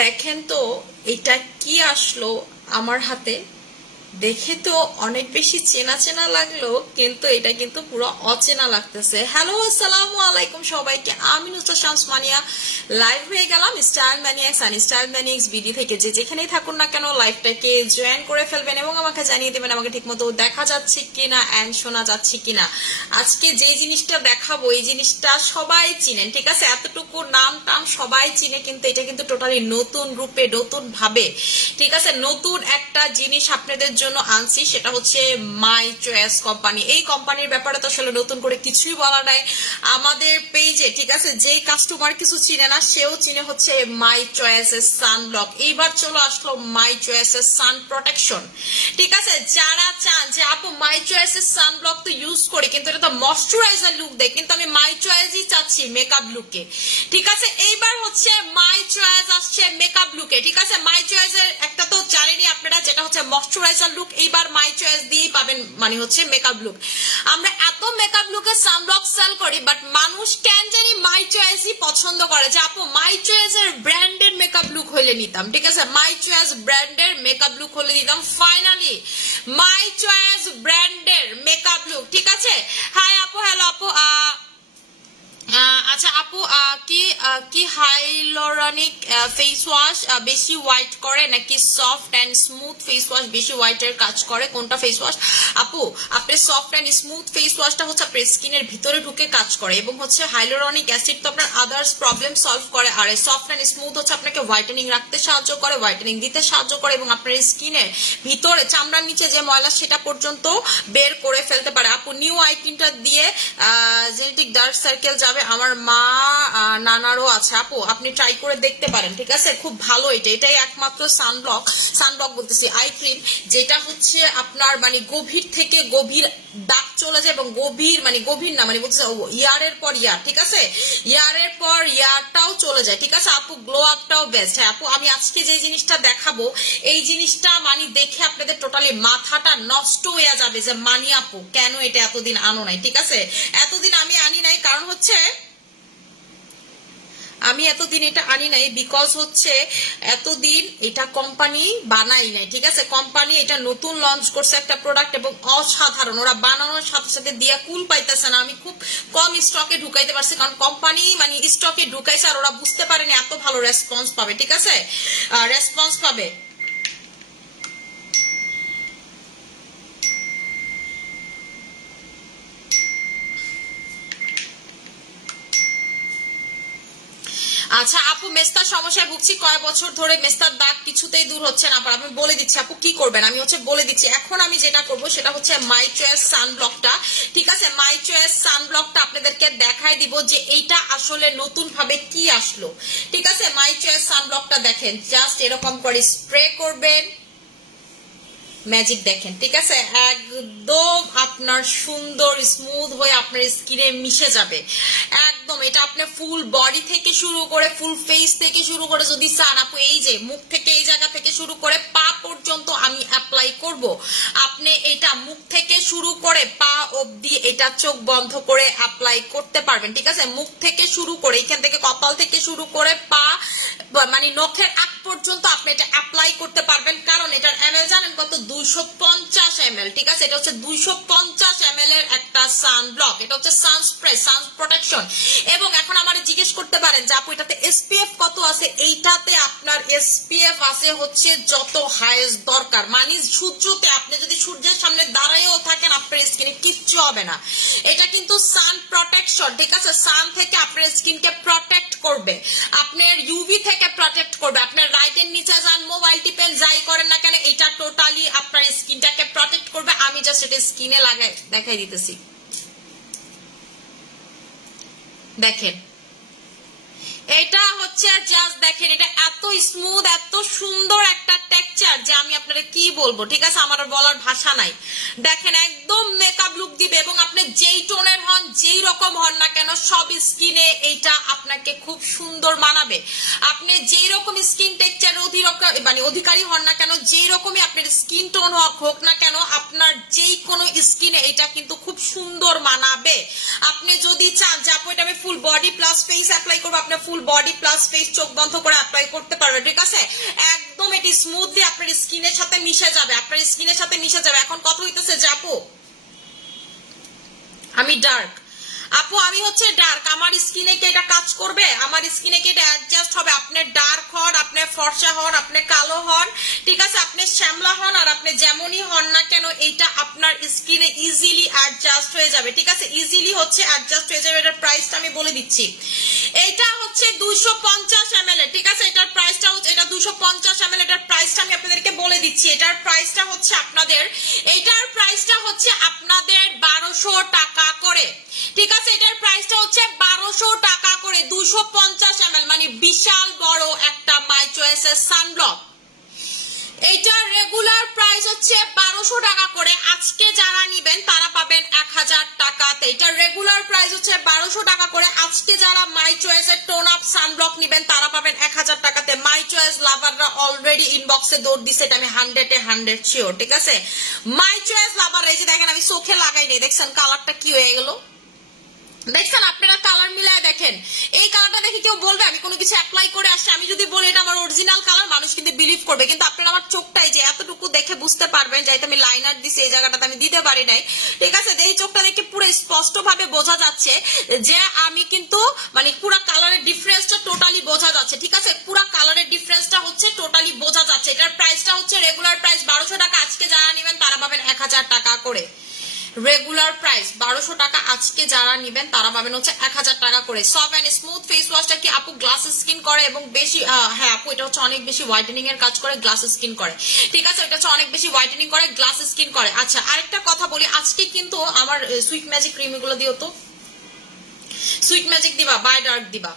দেখেন তো এটা কি আসলো আমার হাতে, দেখে তো অনেক বেশি চেনা চেনা লাগলো, কিন্তু এটা কিন্তু পুরো অচেনা লাগতেছে। হ্যালো, আসসালামু আলাইকুম সবাইকে, আমি নুসরাত শামস মানিয়া লাইভ হয়ে গেলাম স্টাইল ম্যানিয়াক্স আর স্টাইল ম্যানিয়াক্স ভিডিও থেকে। যে যেখানেই থাকুন না কেন লাইভটাকে জয়েন করে ফেলবেন এবং আমাকে জানিয়ে দেবেন আমাকে ঠিকমতো দেখা যাচ্ছে কিনা এন্ড শোনা যাচ্ছে কিনা। আজকে যে জিনিসটা দেখাবো এই জিনিসটা সবাই চিনেন, ঠিক আছে? এতটুকু নাম টাম সবাই চিনে, কিন্তু এটা কিন্তু টোটালি নতুন রূপে নতুন ভাবে, ঠিক আছে, নতুন একটা জিনিস আপনাদের জন্য আনছি। সেটা হচ্ছে মাই চয়েস কোম্পানি। এই কোম্পানির ব্যাপারে তো আসলে নতুন করে কিছুই বলা নাই আমাদের পেজে, ঠিক আছে? যে কাস্টমার কিছু চিনে না সেও চিনে হচ্ছে মাই চয়েস এর সানব্লক। এইবার চলে আসলো মাই চয়েস এর সান প্রোটেকশন, ঠিক আছে? যারা চান যে আপু মাই চয়েস এর সানব্লক তো ইউজ করি কিন্তু এটা তো ময়শ্চারাইজার লুক দেয়, কিন্তু আমি মাই চয়েসই চাচ্ছি মেকআপ লুকে, ঠিক আছে? এইবার হচ্ছে মাই চয়েস আসছে মেকআপ লুকে, ঠিক আছে? মাই চয়েস এর একটা তো জানেনই আপনারা, যেটা হচ্ছে ময়শ্চারাইজার লুক। এইবার মাই চয়েস দিয়েই পাবেন মানে হচ্ছে মেকআপ লুক। আমরা এত মেকআপ লুকে সানব্লক সেল করি, বাট মানুষ কেন জানি মাই চয়েসই পছন্দ করে যে আপু মাই চয়েস এর ব্র্যান্ডের মেকআপ লুক হলে নিতাম, ঠিক আছে? মাই চয়েস ব্র্যান্ডের মেকআপ লুক হলে নিতাম। ফাইনালি মাই চয়েস ব্র্যান্ডের মেকআপ লুক, ঠিক আছে? হাই আপু, হ্যালো আপু। আচ্ছা আপু, কি হাইলোরানিক ফেস ওয়াশ বেশি হোয়াইট করে নাকি soft and smooth face wash বেশি হোয়াইটের কাজ করে? কোনটা ফেস ওয়াশ আপু? আপনার সফট এন্ড স্মুথ ফেস ওয়াশটা হচ্ছে আপনার স্কিনের ভিতরে ঢুকে কাজ করে, এবং হচ্ছে হাইলোরনিক অ্যাসিড তো আপনার আদার্স প্রবলেম সলভ করে, আর সফট এন্ড স্মুথ হচ্ছে আপনাকে হোয়াইটেনিং রাখতে সাহায্য করে, হোয়াইটেনিং দিতে সাহায্য করে, এবং আপনার স্কিনের ভিতরে চামড়ার নিচে যে ময়লা সেটা পর্যন্ত বের করে ফেলতে পারে। আপু নিউ আই ক্রিমটা দিয়ে জেনেটিক ডার্ক সার্কেল যাবে, আমার মা নানারও আছে। আপু আপনি ট্রাই করে দেখতে পারেন, ঠিক আছে? খুব ভালো এটা, এটাই একমাত্র সানব্লক বলতেছি আই ক্রিম যেটা হচ্ছে আপনার মানে গভীর থেকে গভীর দাগ চলে যায়, এবং গভীর না মানে বলতেছে ইয়ারের পর ইয়ার, ঠিক আছে? ইয়ারের পর ইয়ারটাও চলে যায়, ঠিক আছে আপু? গ্লো আপটাও বেস্ট। হ্যাঁ আপু, আমি আজকে যে জিনিসটা দেখাবো এই জিনিসটা মানে দেখে আপনাদের টোটালি মাথাটা নষ্ট হয়ে যাবে যে মানি আপু কেন এটা এতদিন আনো নাই, ঠিক আছে? এতদিন আমি আনি নাই কারণ হচ্ছে আমি এতদিন এটা আনি নাই বিকজ হচ্ছে এতদিন এটা কোম্পানি বানাই নাই, ঠিক আছে? কোম্পানি এটা নতুন লঞ্চ করছে একটা প্রোডাক্ট, এবং অসাধারণ। ওরা বানানোর সাথে সাথে দিয়া কুল পাইতেছে না। আমি খুব কম স্টকে ঢুকাইতে পারছি কারণ কোম্পানি মানে স্টকে ঢুকাইছে, আর ওরা বুঝতে পারেনি এত ভালো রেসপন্স পাবে, ঠিক আছে? রেসপন্স পাবে। আচ্ছা আপু, মেস্তার সমস্যায় ভুগছি কয় বছর ধরে, মেস্তার দাগ কিছুতেই দূর হচ্ছে না। আমি বলে দিচ্ছি আপু কি করবেন, আমি হচ্ছে বলে দিচ্ছি। এখন আমি যেটা করব সেটা হচ্ছে মাই চয়েস সানব্লকটা, ঠিক আছে? মাই চয়েস সানব্লকটা আপনাদেরকে দেখাই দিব যে এইটা আসলে নতুন ভাবে কি আসলো, ঠিক আছে? মাই চয়েস সানব্লকটা দেখেন, জাস্ট এরকম করে স্প্রে করবেন, ম্যাজিক দেখেন, ঠিক আছে? একদম আপনার সুন্দর স্মুথ হয়ে আপনার স্কিনে মিশে যাবে একদম। এটা আপনি ফুল বডি থেকে শুরু করে ফুল ফেস থেকে শুরু করে যদি চান আপু, এই যে মুখ থেকে এই জায়গা থেকে শুরু করে পা পর্যন্ত আমি অ্যাপ্লাই করব। আপনি এটা মুখ থেকে শুরু করে পা অবধি এটা চোখ বন্ধ করে অ্যাপ্লাই করতে পারবেন, ঠিক আছে? মুখ থেকে শুরু করে এখান থেকে কপাল থেকে শুরু করে পা মানে নখের আগ পর্যন্ত আপনি এটা অ্যাপ্লাই করতে পারবেন। কারণ এটার এমএল জানেন কত? 250 ml, ঠিক আছে? এটা হচ্ছে 250 ml এর একটা সানব্লক, এটা হচ্ছে সানস্প্রে সান প্রোটেকশন। এবং এখন আমারে জিজ্ঞেস করতে পারেন যে আপু এটাতে এসপিএফ কত আছে? এইটাতে আপনার এসপিএফ আছে হচ্ছে যত হাইয়েস্ট দরকার, মানে সূর্যতে আপনি যদি সূর্যের সামনে দাঁড়ায়ও থাকেন আপনার স্কিনে কিচ্ছু হবে না। এটা কিন্তু সান প্রোটেকশন, ঠিক আছে? সান থেকে আপনার স্কিনকে প্রোটেক্ট করবে, আপনার ইউভি থেকে প্রোটেক্ট করবে। আপনার রাইটের নিচে যান, মোবাইল টিপেন, যাই করেন না কেন এটা টোটালি আপনার স্কিনটাকে প্রোটেক্ট করবে। আমি জাস্ট এটা স্কিনে লাগাই দেখাই দিতেছি, দেখেন এটা হচ্ছে জাস্ট দেখেন, এটা এত স্মুথ এত সুন্দর একটা টেক্সচার যে আমি আপনাদের কি বলবো, ঠিক আছে? আমার বলার ভাষা নাই। দেখেন একদম মেকআপ লুক দিবে, এবং আপনি যেই টোনের হন যেই রকম হন না কেন কেন সব স্কিনে এইটা আপনাকে খুব সুন্দর মানাবে। আপনি যেই রকম স্কিন টেক্সচারের অধিকারী হন না কেন, যেই রকমই আপনার স্কিন টোন হোক না কেন, আপনার যেই কোনো স্কিনে এটা কিন্তু খুব সুন্দর মানাবে। আপনি যদি চান যে আপু এটা আমি full body plus face apply করবো, আপনার ফুল বডি প্লাস ফেস চোখ বন্ধ করে অ্যাপ্লাই করতে পারবেন, ঠিক আছে। একদম এটি স্মুথলি আপনার স্কিনের সাথে মিশে যাবে, আপনার স্কিনের সাথে মিশে যাবে। এখন কথা হইতেছে যে আপু আমি ডার্ক, আপু আমি হচ্ছে ডার্ক, আমার স্কিনে কি এটা কাজ করবে, আমার স্কিনে কি এটা অ্যাডজাস্ট হবে? আপনি ডার্ক হন, আপনি ফর্সা হন, আপনি কালো হন, ঠিক আছে, আপনি শ্যামলা হন, আর আপনি যেমনই হন না কেন এইটা আপনার স্কিনে ইজিলি অ্যাডজাস্ট হয়ে যাবে, ঠিক আছে, ইজিলি হচ্ছে অ্যাডজাস্ট হয়ে যাবে। এটার প্রাইসটা আমি বলে দিচ্ছি, এটা হচ্ছে 250 ml, ঠিক আছে, এটার প্রাইসটা হচ্ছে, এটা 250 ml, এটার প্রাইসটা আমি আপনাদেরকে বলে দিচ্ছি। এটার প্রাইসটা হচ্ছে আপনাদের 1200 টাকা করে, ঠিক আছে, এটার প্রাইসটা হচ্ছে 1200 টাকা করে। 250 ml মানে বিশাল বড় একটা মাই চয়েসের সানব্লক। এইটার রেগুলার প্রাইস হচ্ছে 1200 টাকা করে, আজকে যারা নিবেন তারা পাবেন 1000 টাকাতে। এটার রেগুলার প্রাইস হচ্ছে 1200 টাকা করে, আজকে যারা মাই চয়েসের টোন আপ সানব্লক নিবেন তারা পাবেন 1000 টাকাতে। মাই চয়েস লাভাররা অলরেডি ইনবক্সে দৌড় দিছে, এটা আমি 100 শিওর, ঠিক আছে। মাই চয়েস লাভার, এই যে দেখেন আমি চোখে লাগাই নেই, দেখছেন কালারটা কি হয়ে গেল, দেখছেন, আপনারা কালার মিলায় দেখেন। এই কালারটা দেখে কেউ বলবে আমি কোনো কিছু অ্যাপ্লাই করে আসছি, আমি যদি বলি এটা আমার অরিজিনাল কালার মানুষ কিন্তু বিলিভ করবে, কিন্তু আপনারা আমার চোখটাই যে এতটুকু দেখে বুঝতে পারবেন যে আমি লাইনার দিছি, এই জায়গাটাতে আমি দিতে পারি নাই, ঠিক আছে। এই চোখটা দেখে পুরো স্পষ্ট ভাবে বোঝা যাচ্ছে যে আমি কিন্তু মানে পুরো কালারের ডিফারেন্সটা টোটালি বোঝা যাচ্ছে, ঠিক আছে, পুরো কালারের ডিফারেন্সটা হচ্ছে টোটালি বোঝা যাচ্ছে। এটার প্রাইসটা হচ্ছে রেগুলার প্রাইস 1200 টাকা, আজকে যারা নেবেন তারা পাবেন 1000 টাকা করে। রেগুলার প্রাইস 1200 টাকা, আজকে যারা নিবেন তারা পাবেন হচ্ছে 1000 টাকা করে। সফট এন্ড স্মুথ ফেস ওয়াশটা কি আপু গ্লাস স্কিন করে এবং বেশি, হ্যাঁ আপু এটা হচ্ছে অনেক বেশি হোয়াইটেনিং এর কাজ করে, গ্লাস স্কিন করে, ঠিক আছে, এটা হচ্ছে অনেক বেশি হোয়াইটেনিং করে, গ্লাস স্কিন করে। আচ্ছা আরেকটা কথা বলি, আজকে কিন্তু আমার সুইট ম্যাজিক ক্রিম এগুলো দিও তো, সুইট ম্যাজিক দিবা, বাই ডার্ক দিবা,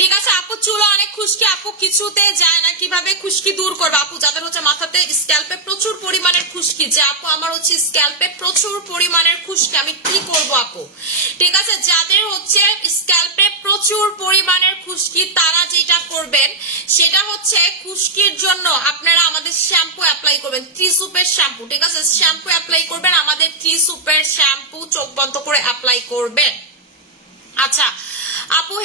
ঠিক আছে। আপু চুলো অনেক খুশকি, আপু কিছুতে যায় না, কিভাবে খুশকি দূর করবে? আপু যাদের হচ্ছে মাথাতে স্ক্যাল্পে প্রচুর পরিমাণের খুশকি, যে আপু আমার হচ্ছে স্ক্যাল্পে প্রচুর পরিমাণের খুশকি, আমি কি করব আপু, ঠিক আছে, যাদের হচ্ছে স্ক্যাল্পে প্রচুর পরিমাণের খুশকি তারা যেটা করবেন সেটা হচ্ছে খুশকির জন্য আপনারা আমাদের শ্যাম্পু অ্যাপ্লাই করবেন, ত্রিসুপের শ্যাম্পু, ঠিক আছে, শ্যাম্পু অ্যাপ্লাই করবেন, আমাদের ত্রিসুপের শ্যাম্পু চোখ বন্ধ করে অ্যাপ্লাই করবেন। আচ্ছা আপু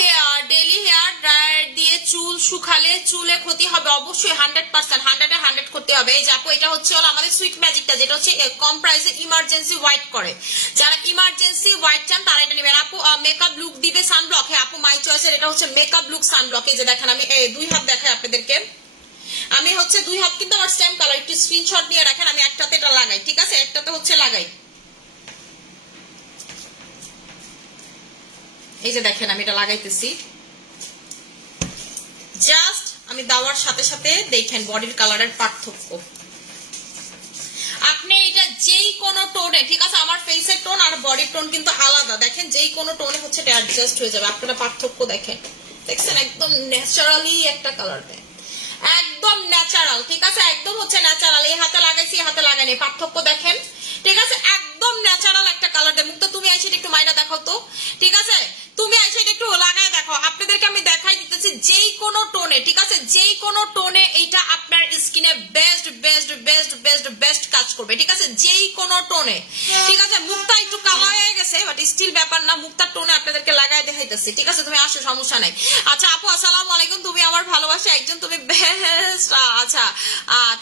ডেইলি হেয়ার ড্রায়ার দিয়ে চুল শুকালে চুলে ক্ষতি হবে? অবশ্যই 100%, 100 ক্ষতি হবে। এই যে আপু এটা হচ্ছে হলো আমাদের সুইট ম্যাজিকটা, যেটা হচ্ছে কম প্রাইসে ইমার্জেন্সি হোয়াইট করে, যারা ইমার্জেন্সি হোয়াইট চান তারা এটা নেবেন। আপু মেকআপ লুক দিবে সানব্লক, হ্যাঁ আপু মাই চয়েসের এটা হচ্ছে মেকআপ লুক সানব্লক। এই যে দেখেন আমি দুই হাত দেখাই আপনাদেরকে, আমি হচ্ছে দুই হাত কিন্তু আমার সেম কালার, একটু স্ক্রিনশট নিয়ে রাখেন, আমি একটাতে এটা লাগাই, ঠিক আছে, একটাতে হচ্ছে লাগাই, এই যে দেখেন আমি এটা লাগাইতেছি, জাস্ট আমি দেওয়ার সাথে সাথে দেখেন বডির কালারের পার্থক্য। আপনি এটা যেই কোনো টোনে, ঠিক আছে, আমার ফেসের টোন আর বডির টোন কিন্তু আলাদা, দেখেন যেই কোনো টোনে হচ্ছে এটা অ্যাডজাস্ট হয়ে যাবে। আপনারা পার্থক্য দেখেন, দেখছেন একদম ন্যাচারালি একটা কালার দেয়, একদম ন্যাচারাল, ঠিক আছে, একদম হচ্ছে ন্যাচারাল। এই হাতে লাগাইছি, এই হাতে লাগাইনি, পার্থক্য দেখেন, ঠিক আছে, একদম ন্যাচারাল একটা কালার দেয়। মুক্তা তুমি আইসে একটু মাইরা দেখাও তো, ঠিক আছে, তুমি আইসে একটু লাগাই দেখো, আপনাদেরকে আমি দেখাই দিতেছি যেই কোনো টোনে, ঠিক আছে, যেই কোনো টোনে এইটা আপনার স্কিনে best best best best best কাজ করবে, ঠিক আছে, যেই কোনো টোনে, ঠিক আছে। মুক্তা একটু কালো হয়ে গেছে বাট স্টিল ব্যাপার না, মুক্তার টোনে আপনাদেরকে লাগাই দেখাইতেছি, ঠিক আছে, তুমি আসো, সমস্যা নাই। আচ্ছা আপু আসসালামু আলাইকুম, তুমি আমার ভালোবাসা একজন, তুমি বেস্ট, আচ্ছা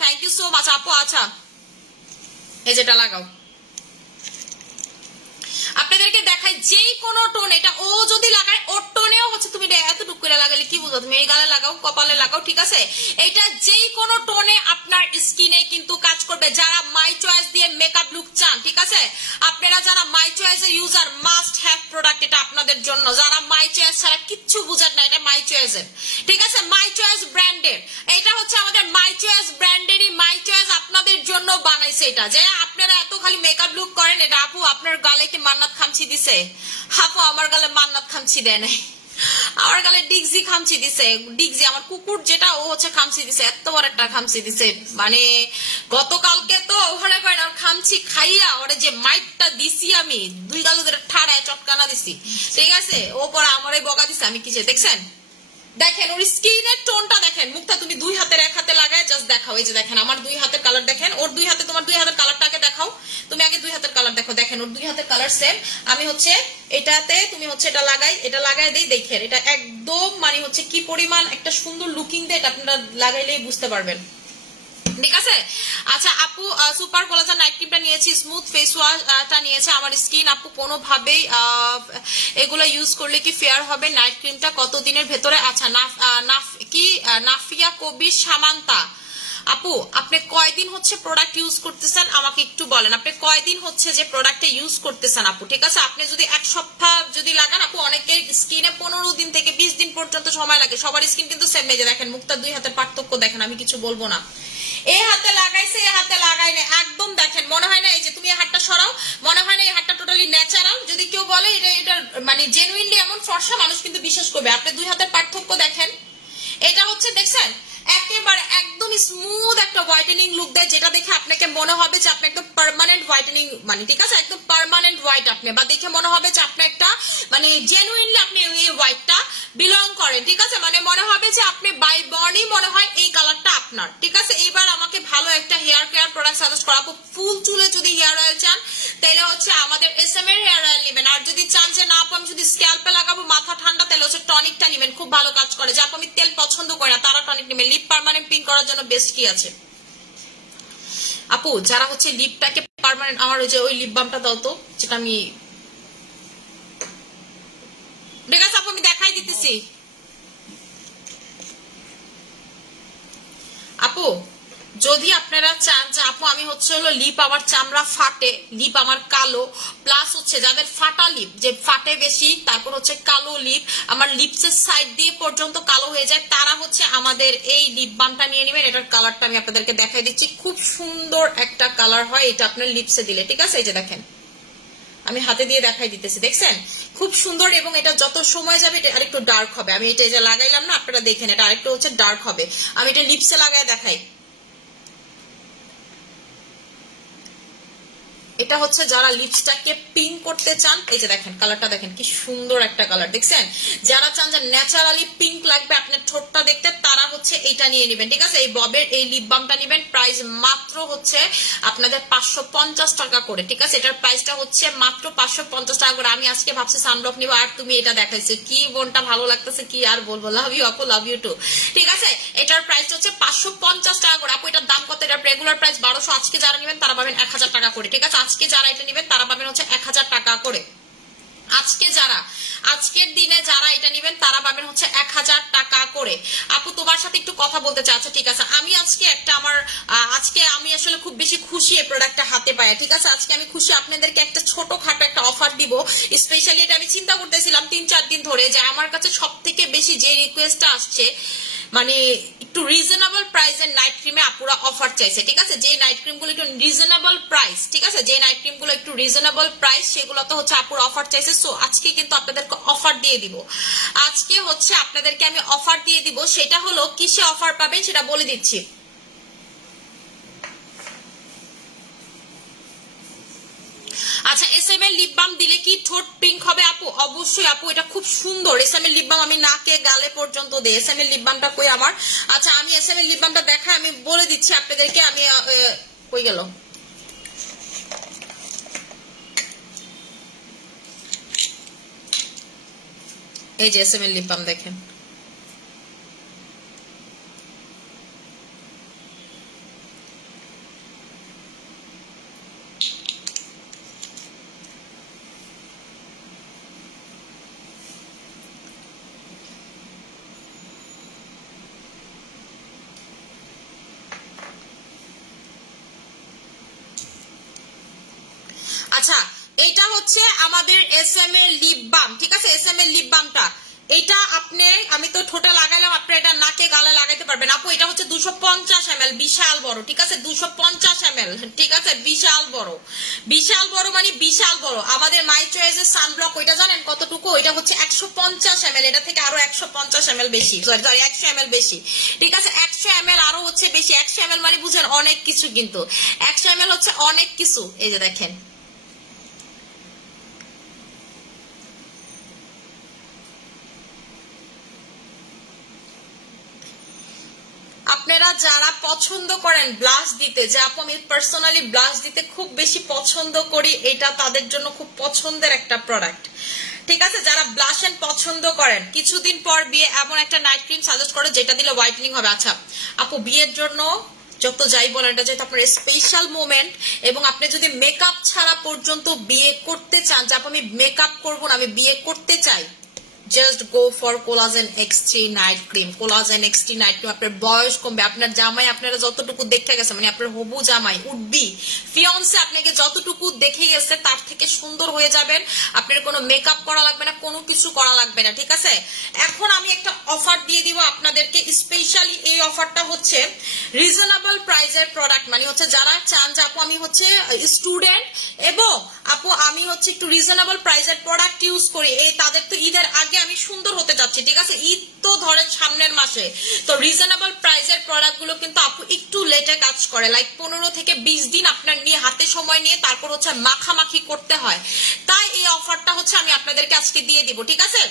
থ্যাংক ইউ সো মাচ আপু। আচ্ছা এই যেটা লাগাও, আপনাদেরকে দেখাই যেই কোনো টোন, এটা ও যদি লাগায় ওর টোনেও হচ্ছে, তুমি এতটুকু করে লাগালে কি বুঝো, তুমি এই গালে লাগাও, কপালে লাগাও, ঠিক আছে, এটা যেই কোনো টোনে আপনার স্কিনে কিন্তু কাজ করবে। যারা মাই চয়েস দিয়ে মেকআপ লুক চান, ঠিক আছে, আপনারা যারা মাই চয়েসের ইউজার মাস্ট হ্যাভ প্রোডাক্ট এটা আপনাদের জন্য, যারা মাই চয়েস ছাড়া কিচ্ছু বুঝেন না এটা মাই চয়েসের, ঠিক আছে, মাই চয়েস ব্র্যান্ডের, এটা হচ্ছে আমাদের মাই চয়েস ব্র্যান্ডেরই, মাই চয়েস আপনাদের জন্য বানাইছে এটা, যে আপনারা এত খালি মেকআপ লুক করেন, এটা আপু আপনার গালে কি মান্নাত খামচি দিছে? আপু আমার গালে মান্নাত খামচি দেয় নাই, আমার গালে ডিগজি খামচি দিছে, ডিগজি আমার কুকুর যেটা ও হচ্ছে খামচি দিছে, এত বড় একটা খামচি দিছে, মানে গতকালকে তো ওখানে কয় না খামচি আনছি খাইয়া ওরে যে মাইটটা দিছি আমি 2 গাল ধরে ঠাড়ায় চটকানা দিছি, ঠিক আছে? ও পরে আমারই বকা দিছে, আমি কি যে দেখছেন, দেখেন ওর স্কিনের টোনটা দেখেন। মুখটা তুমি 2 হাতের 1 হাতে লাগায় জাস্ট দেখাও। এই যে দেখেন আমার 2 হাতের কালার দেখেন, ওর 2 হাতে, তোমার 2 হাতের কালারটাকে দেখাও। তুমি আগে 2 হাতের কালার দেখো, দেখেন ওর 2 হাতের কালার সেম। আমি হচ্ছে এটাতে, তুমি হচ্ছে এটা লাগাই দেই, দেখেন এটা একদম মানে হচ্ছে কি পরিমাণ একটা সুন্দর লুকিং দেয়, এটা আপনারা লাগাইলেই বুঝতে পারবেন, ঠিক আছে? আচ্ছা আপু, সুপার কোলাজেন নাইট ক্রিমটা নিয়েছি, স্মুথ ফেস ওয়াশটা নিয়েছে। আমার স্কিন আপু কোনোভাবেই এগুলো ইউজ করলে কি ফেয়ার হবে? নাইট ক্রিমটা কতদিনের ভেতরে? আচ্ছা নাফিয়া কবির সামান্তা আপু, আপনি কয়দিন হচ্ছে প্রোডাক্ট ইউজ করতেছেন আমাকে একটু বলেন। আপনি কয়দিন হচ্ছে যে প্রোডাক্টটা ইউজ করতেছেন আপু, ঠিক আছে? আপনি যদি 1 সপ্তাহ যদি লাগান আপু, অনেকের স্কিনে 15 দিন থেকে 20 দিন পর্যন্ত সময় লাগে। সবার স্কিন কিন্তু সেম নেই। যে দেখেন মুখটা 2 হাতের পার্থক্য দেখেন, আমি কিছু বলবো না। এই হাতে লাগাইছে, এই হাতে লাগাই না, একদম দেখেন মনে হয় না, এই যে তুমি এই হাতটা সরাও, মনে হয় না এই হাতটা টোটালি ন্যাচারাল। যদি কেউ বলে এটা মানে জেনুইনলি এমন ফর্সা, মানুষ কিন্তু বিশ্বাস করবে। আপনি 2 হাতের পার্থক্য দেখেন, এটা হচ্ছে দেখছেন একেবারে একদম স্মুথ একটা হোয়াইটেনিং লুক দেয়, যেটা দেখে আপনাকে মনে হবে যে আপনি একদম পার্মানেন্ট হোয়াইটেনিং, মানে ঠিক আছে একদম পার্মানেন্ট হোয়াইট আপনি, বা দেখে মনে হবে যে আপনি একটা মানে জেনুইনলি আপনি এই হোয়াইটটা বিলং করেন, ঠিক আছে? মানে মনে হবে যে আপনি বাই বর্নই মনে হয় এই কালারটা আপনার, ঠিক আছে? এইবার আমাকে ভালো একটা হেয়ার কেয়ার প্রোডাক্ট সাজেস্ট করাবো। ফুল চুলে যদি হেয়ার অয়েল চান তাহলে হচ্ছে আমাদের SM এর হেয়ার অয়েল নেবেন। আর যদি চান যে না আপু আমি যদি স্ক্যাল্পে লাগাবো মাথা ঠান্ডা, তাহলে হচ্ছে টনিকটা নেবেন, খুব ভালো কাজ করে। যে আপু আমি তেল পছন্দ করি না, তারা টনিক নেবেন। লিপ পার্মানেন্ট পিঙ্ক করার জন্য বেস্ট কি আছে আপু? যারা হচ্ছে লিপটাকে পার্মানেন্ট, আমার ওই যে ওই লিপ বামটা দাও তো, যেটা আমি, ঠিক আছে আপু আমি দেখাই দিতেছি। আপু যদি আপনারা চান যে আপু আমি হচ্ছে হলো লিপ আমার চামড়া ফাটে, লিপ আমার কালো, প্লাস হচ্ছে যাদের ফাটা লিপ, যে ফাটে বেশি, তারপর হচ্ছে কালো লিপ, আমার লিপসের সাইড দিয়ে পর্যন্ত কালো হয়ে যায়, তারা হচ্ছে আমাদের এই লিপ বামটা নিয়ে নেবেন। এটার কালারটা আমি আপনাদেরকে দেখাই দিচ্ছি, খুব সুন্দর একটা কালার হয় এটা আপনার লিপসে দিলে, ঠিক আছে? এই যে দেখেন আমি হাতে দিয়ে দেখাই দিতেছি, দেখছেন খুব সুন্দর। এবং এটা যত সময় যাবে এটা আরেকটু ডার্ক হবে। আমি এটা যে লাগাইলাম না, আপনারা দেখেন এটা আরেকটু হচ্ছে ডার্ক হবে। আমি এটা লিপসে লাগাই দেখাই। এটা হচ্ছে যারা লিপসটাকে পিঙ্ক করতে চান, এই যে দেখেন কালারটা দেখেন কি সুন্দর একটা কালার, দেখছেন? যারা চান যে ন্যাচারালি পিঙ্ক লাগবে আপনার ঠোঁটটা দেখতে, তারা হচ্ছে এইটা নিয়ে নেবেন, ঠিক আছে? এই ববের এই লিপ বামটা নেবেন, প্রাইস মাত্র হচ্ছে আপনাদের 550 টাকা করে, ঠিক আছে? এটার প্রাইসটা হচ্ছে মাত্র 550 টাকা করে। আমি আজকে ভাবছি সানব্লক নিবো, আর তুমি এটা দেখাইছো, কি বোনটা ভালো লাগতেছে, কি আর বলবো। লাভ ইউ আপু, লাভ ইউ টু, ঠিক আছে? এটার প্রাইস হচ্ছে 550 টাকা করে। আপু এটার দাম কত? এটার রেগুলার প্রাইস 1200, আজকে যারা নেবেন তারা পাবেন 1000 টাকা করে, ঠিক আছে? আজকে যারা এটা নেবেন তারা পাবেন হচ্ছে 1000 টাকা করে। আজকে যারা আজকের দিনে যারা এটা নেবেন তারা পাবেন হচ্ছে 1000 টাকা করে। আপু তোমার সাথে একটু কথা বলতে চাচ্ছি, ঠিক আছে? আমি আজকে একটা আমার আজকে আমি আসলে খুব বেশি খুশি এই প্রোডাক্টটা হাতে পাই, ঠিক আছে? আজকে আমি খুশি, আপনাদেরকে একটা ছোটখাটো একটা অফার দিব। স্পেশালি এটা আমি চিন্তা করতেছিলাম 3-4 দিন ধরে, যে আমার কাছে সব থেকে বেশি যে রিকোয়েস্টটা আসছে মানে একটু রিজনেবল প্রাইসের নাইট ক্রিমে আপুরা অফার চাইছে, ঠিক আছে? যে নাইট ক্রিম গুলো একটু রিজনেবল প্রাইস, ঠিক আছে? যে নাইট ক্রিম গুলো একটু রিজনেবল প্রাইস সেগুলো তো হচ্ছে আপুরা অফার চাইছে। সো আজকে কিন্তু আপনাদেরকে অফার দিয়ে দিব। আজকে হচ্ছে আপনাদেরকে আমি অফার দিয়ে দিব। সেটা হলো কিসে অফার পাবেন সেটা বলে দিচ্ছি। আচ্ছা SM এর লিপ বাম দিলে কি ঠোঁট পিঙ্ক হবে আপু? অবশ্যই আপু, এটা খুব সুন্দর। SM এর লিপ বাম আমি নাকে গালে পর্যন্ত দেই। SM এর লিপ বামটা কই আমার? আচ্ছা আমি SM এর লিপ বামটা দেখাই, আমি বলে দিচ্ছি আপনাদেরকে। আমি কই গেল, এই যে SM এর লিপ বাম দেখেন, আচ্ছা এটা হচ্ছে আমাদের SM এর লিপ বাম, ঠিক আছে? SM এর লিপ বামটা এটা আপনি আমি তো ঠোঁটে লাগাইলাম, আপনি এটা নাকে গালে লাগাইতে পারবেন আপু। এটা হচ্ছে 250 ml, বিশাল বড়, ঠিক আছে 250 ml, ঠিক আছে বিশাল বড়, বিশাল বড় মানে বিশাল বড়। আমাদের মাই চয়েসের সানব্লক ওইটা জানেন কতটুকু? ওইটা হচ্ছে 150 ml, এটা থেকে আরো 150 ml বেশি, সরি 100 ml বেশি, ঠিক আছে 100 ml আরো হচ্ছে বেশি। 100 ml মানে বুঝেন অনেক কিছু, কিন্তু 100 ml হচ্ছে অনেক কিছু। এই যে দেখেন, আপনারা যারা পছন্দ করেন ব্লাশ দিতে, যে আপু আমি পার্সোনালি ব্লাশ দিতে খুব বেশি পছন্দ করি, এটা তাদের জন্য খুব পছন্দের একটা প্রোডাক্ট, ঠিক আছে। যারা ব্লাশ এন্ড পছন্দ করেন, কিছুদিন পর বিয়ে এমন একটা নাইট ক্রিম সাজেস্ট করে যেটা দিলে হোয়াইটেনিং হবে। আচ্ছা আপু, বিয়ের জন্য যত যাই বলেন, এটা যেহেতু আপনার স্পেশাল মোমেন্ট, এবং আপনি যদি মেকআপ ছাড়া পর্যন্ত বিয়ে করতে চান, যে আপু আমি মেকআপ করবো না, আমি বিয়ে করতে চাই, just go for collagen X3 night cream. Collagen X3 night cream, আপনার বয়স কমবে, আপনার জামাই আপনারা যতটুকু দেখে গেছে, মানে আপনার হবু জামাই উঠবি ফিয়ন্সে আপনাকে যতটুকু দেখে গেছে তার থেকে সুন্দর হয়ে যাবেন। আপনার কোনো মেকআপ করা লাগবে না, কোনো কিছু করা লাগবে না, ঠিক আছে। এখন আমি একটা অফার দিয়ে দিব আপনাদেরকে, স্পেশালি এই অফারটা হচ্ছে রিজনেবল প্রাইসের প্রোডাক্ট, মানে হচ্ছে যারা চান যে আপু আমি হচ্ছে স্টুডেন্ট এবং আপু আমি হচ্ছে একটু রিজনেবল প্রাইসের প্রোডাক্ট ইউজ করি, এই তাদের তো ঈদের আগে আমি সুন্দর হতে যাচ্ছি, ঠিক আছে। ঈদ তো ধরেন সামনের মাসে, তো রিজনেবল প্রাইসের প্রোডাক্ট গুলো কিন্তু আপু একটু লেটে কাজ করে, লাইক 15 থেকে 20 দিন আপনার নিয়ে হাতে সময় নিয়ে তারপর হচ্ছে মাখামাখি করতে হয়। তাই এই অফারটা হচ্ছে আমি আপনাদেরকে আজকে দিয়ে দিব, ঠিক আছে।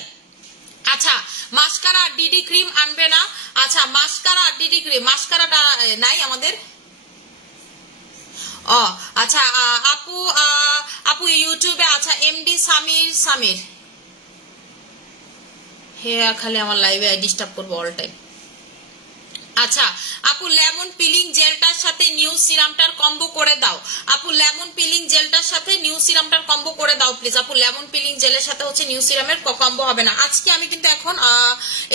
আচ্ছা মাস্কারা আর ডিডি ক্রিম আনবে না? আচ্ছা মাস্কারা আর ডিডি ক্রিম, মাস্কারাটা নাই আমাদের। ও আচ্ছা আপু, আপু ইউটিউবে আচ্ছা এমডি সামির হে খালি আমার লাইভে ডিস্টার্ব করবো অল টাইম। আচ্ছা আপু লেমন পিলিং জেলটার সাথে নিউ সিরামটার কম্বো করে দাও। আপু লেমন পিলিং জেলটার সাথে নিউ সিরামটার কম্বো করে দাও প্লিজ। আপু লেমন পিলিং জেলের সাথে হচ্ছে নিউ সিরামের কম্বো হবে না আজকে। আমি কিন্তু এখন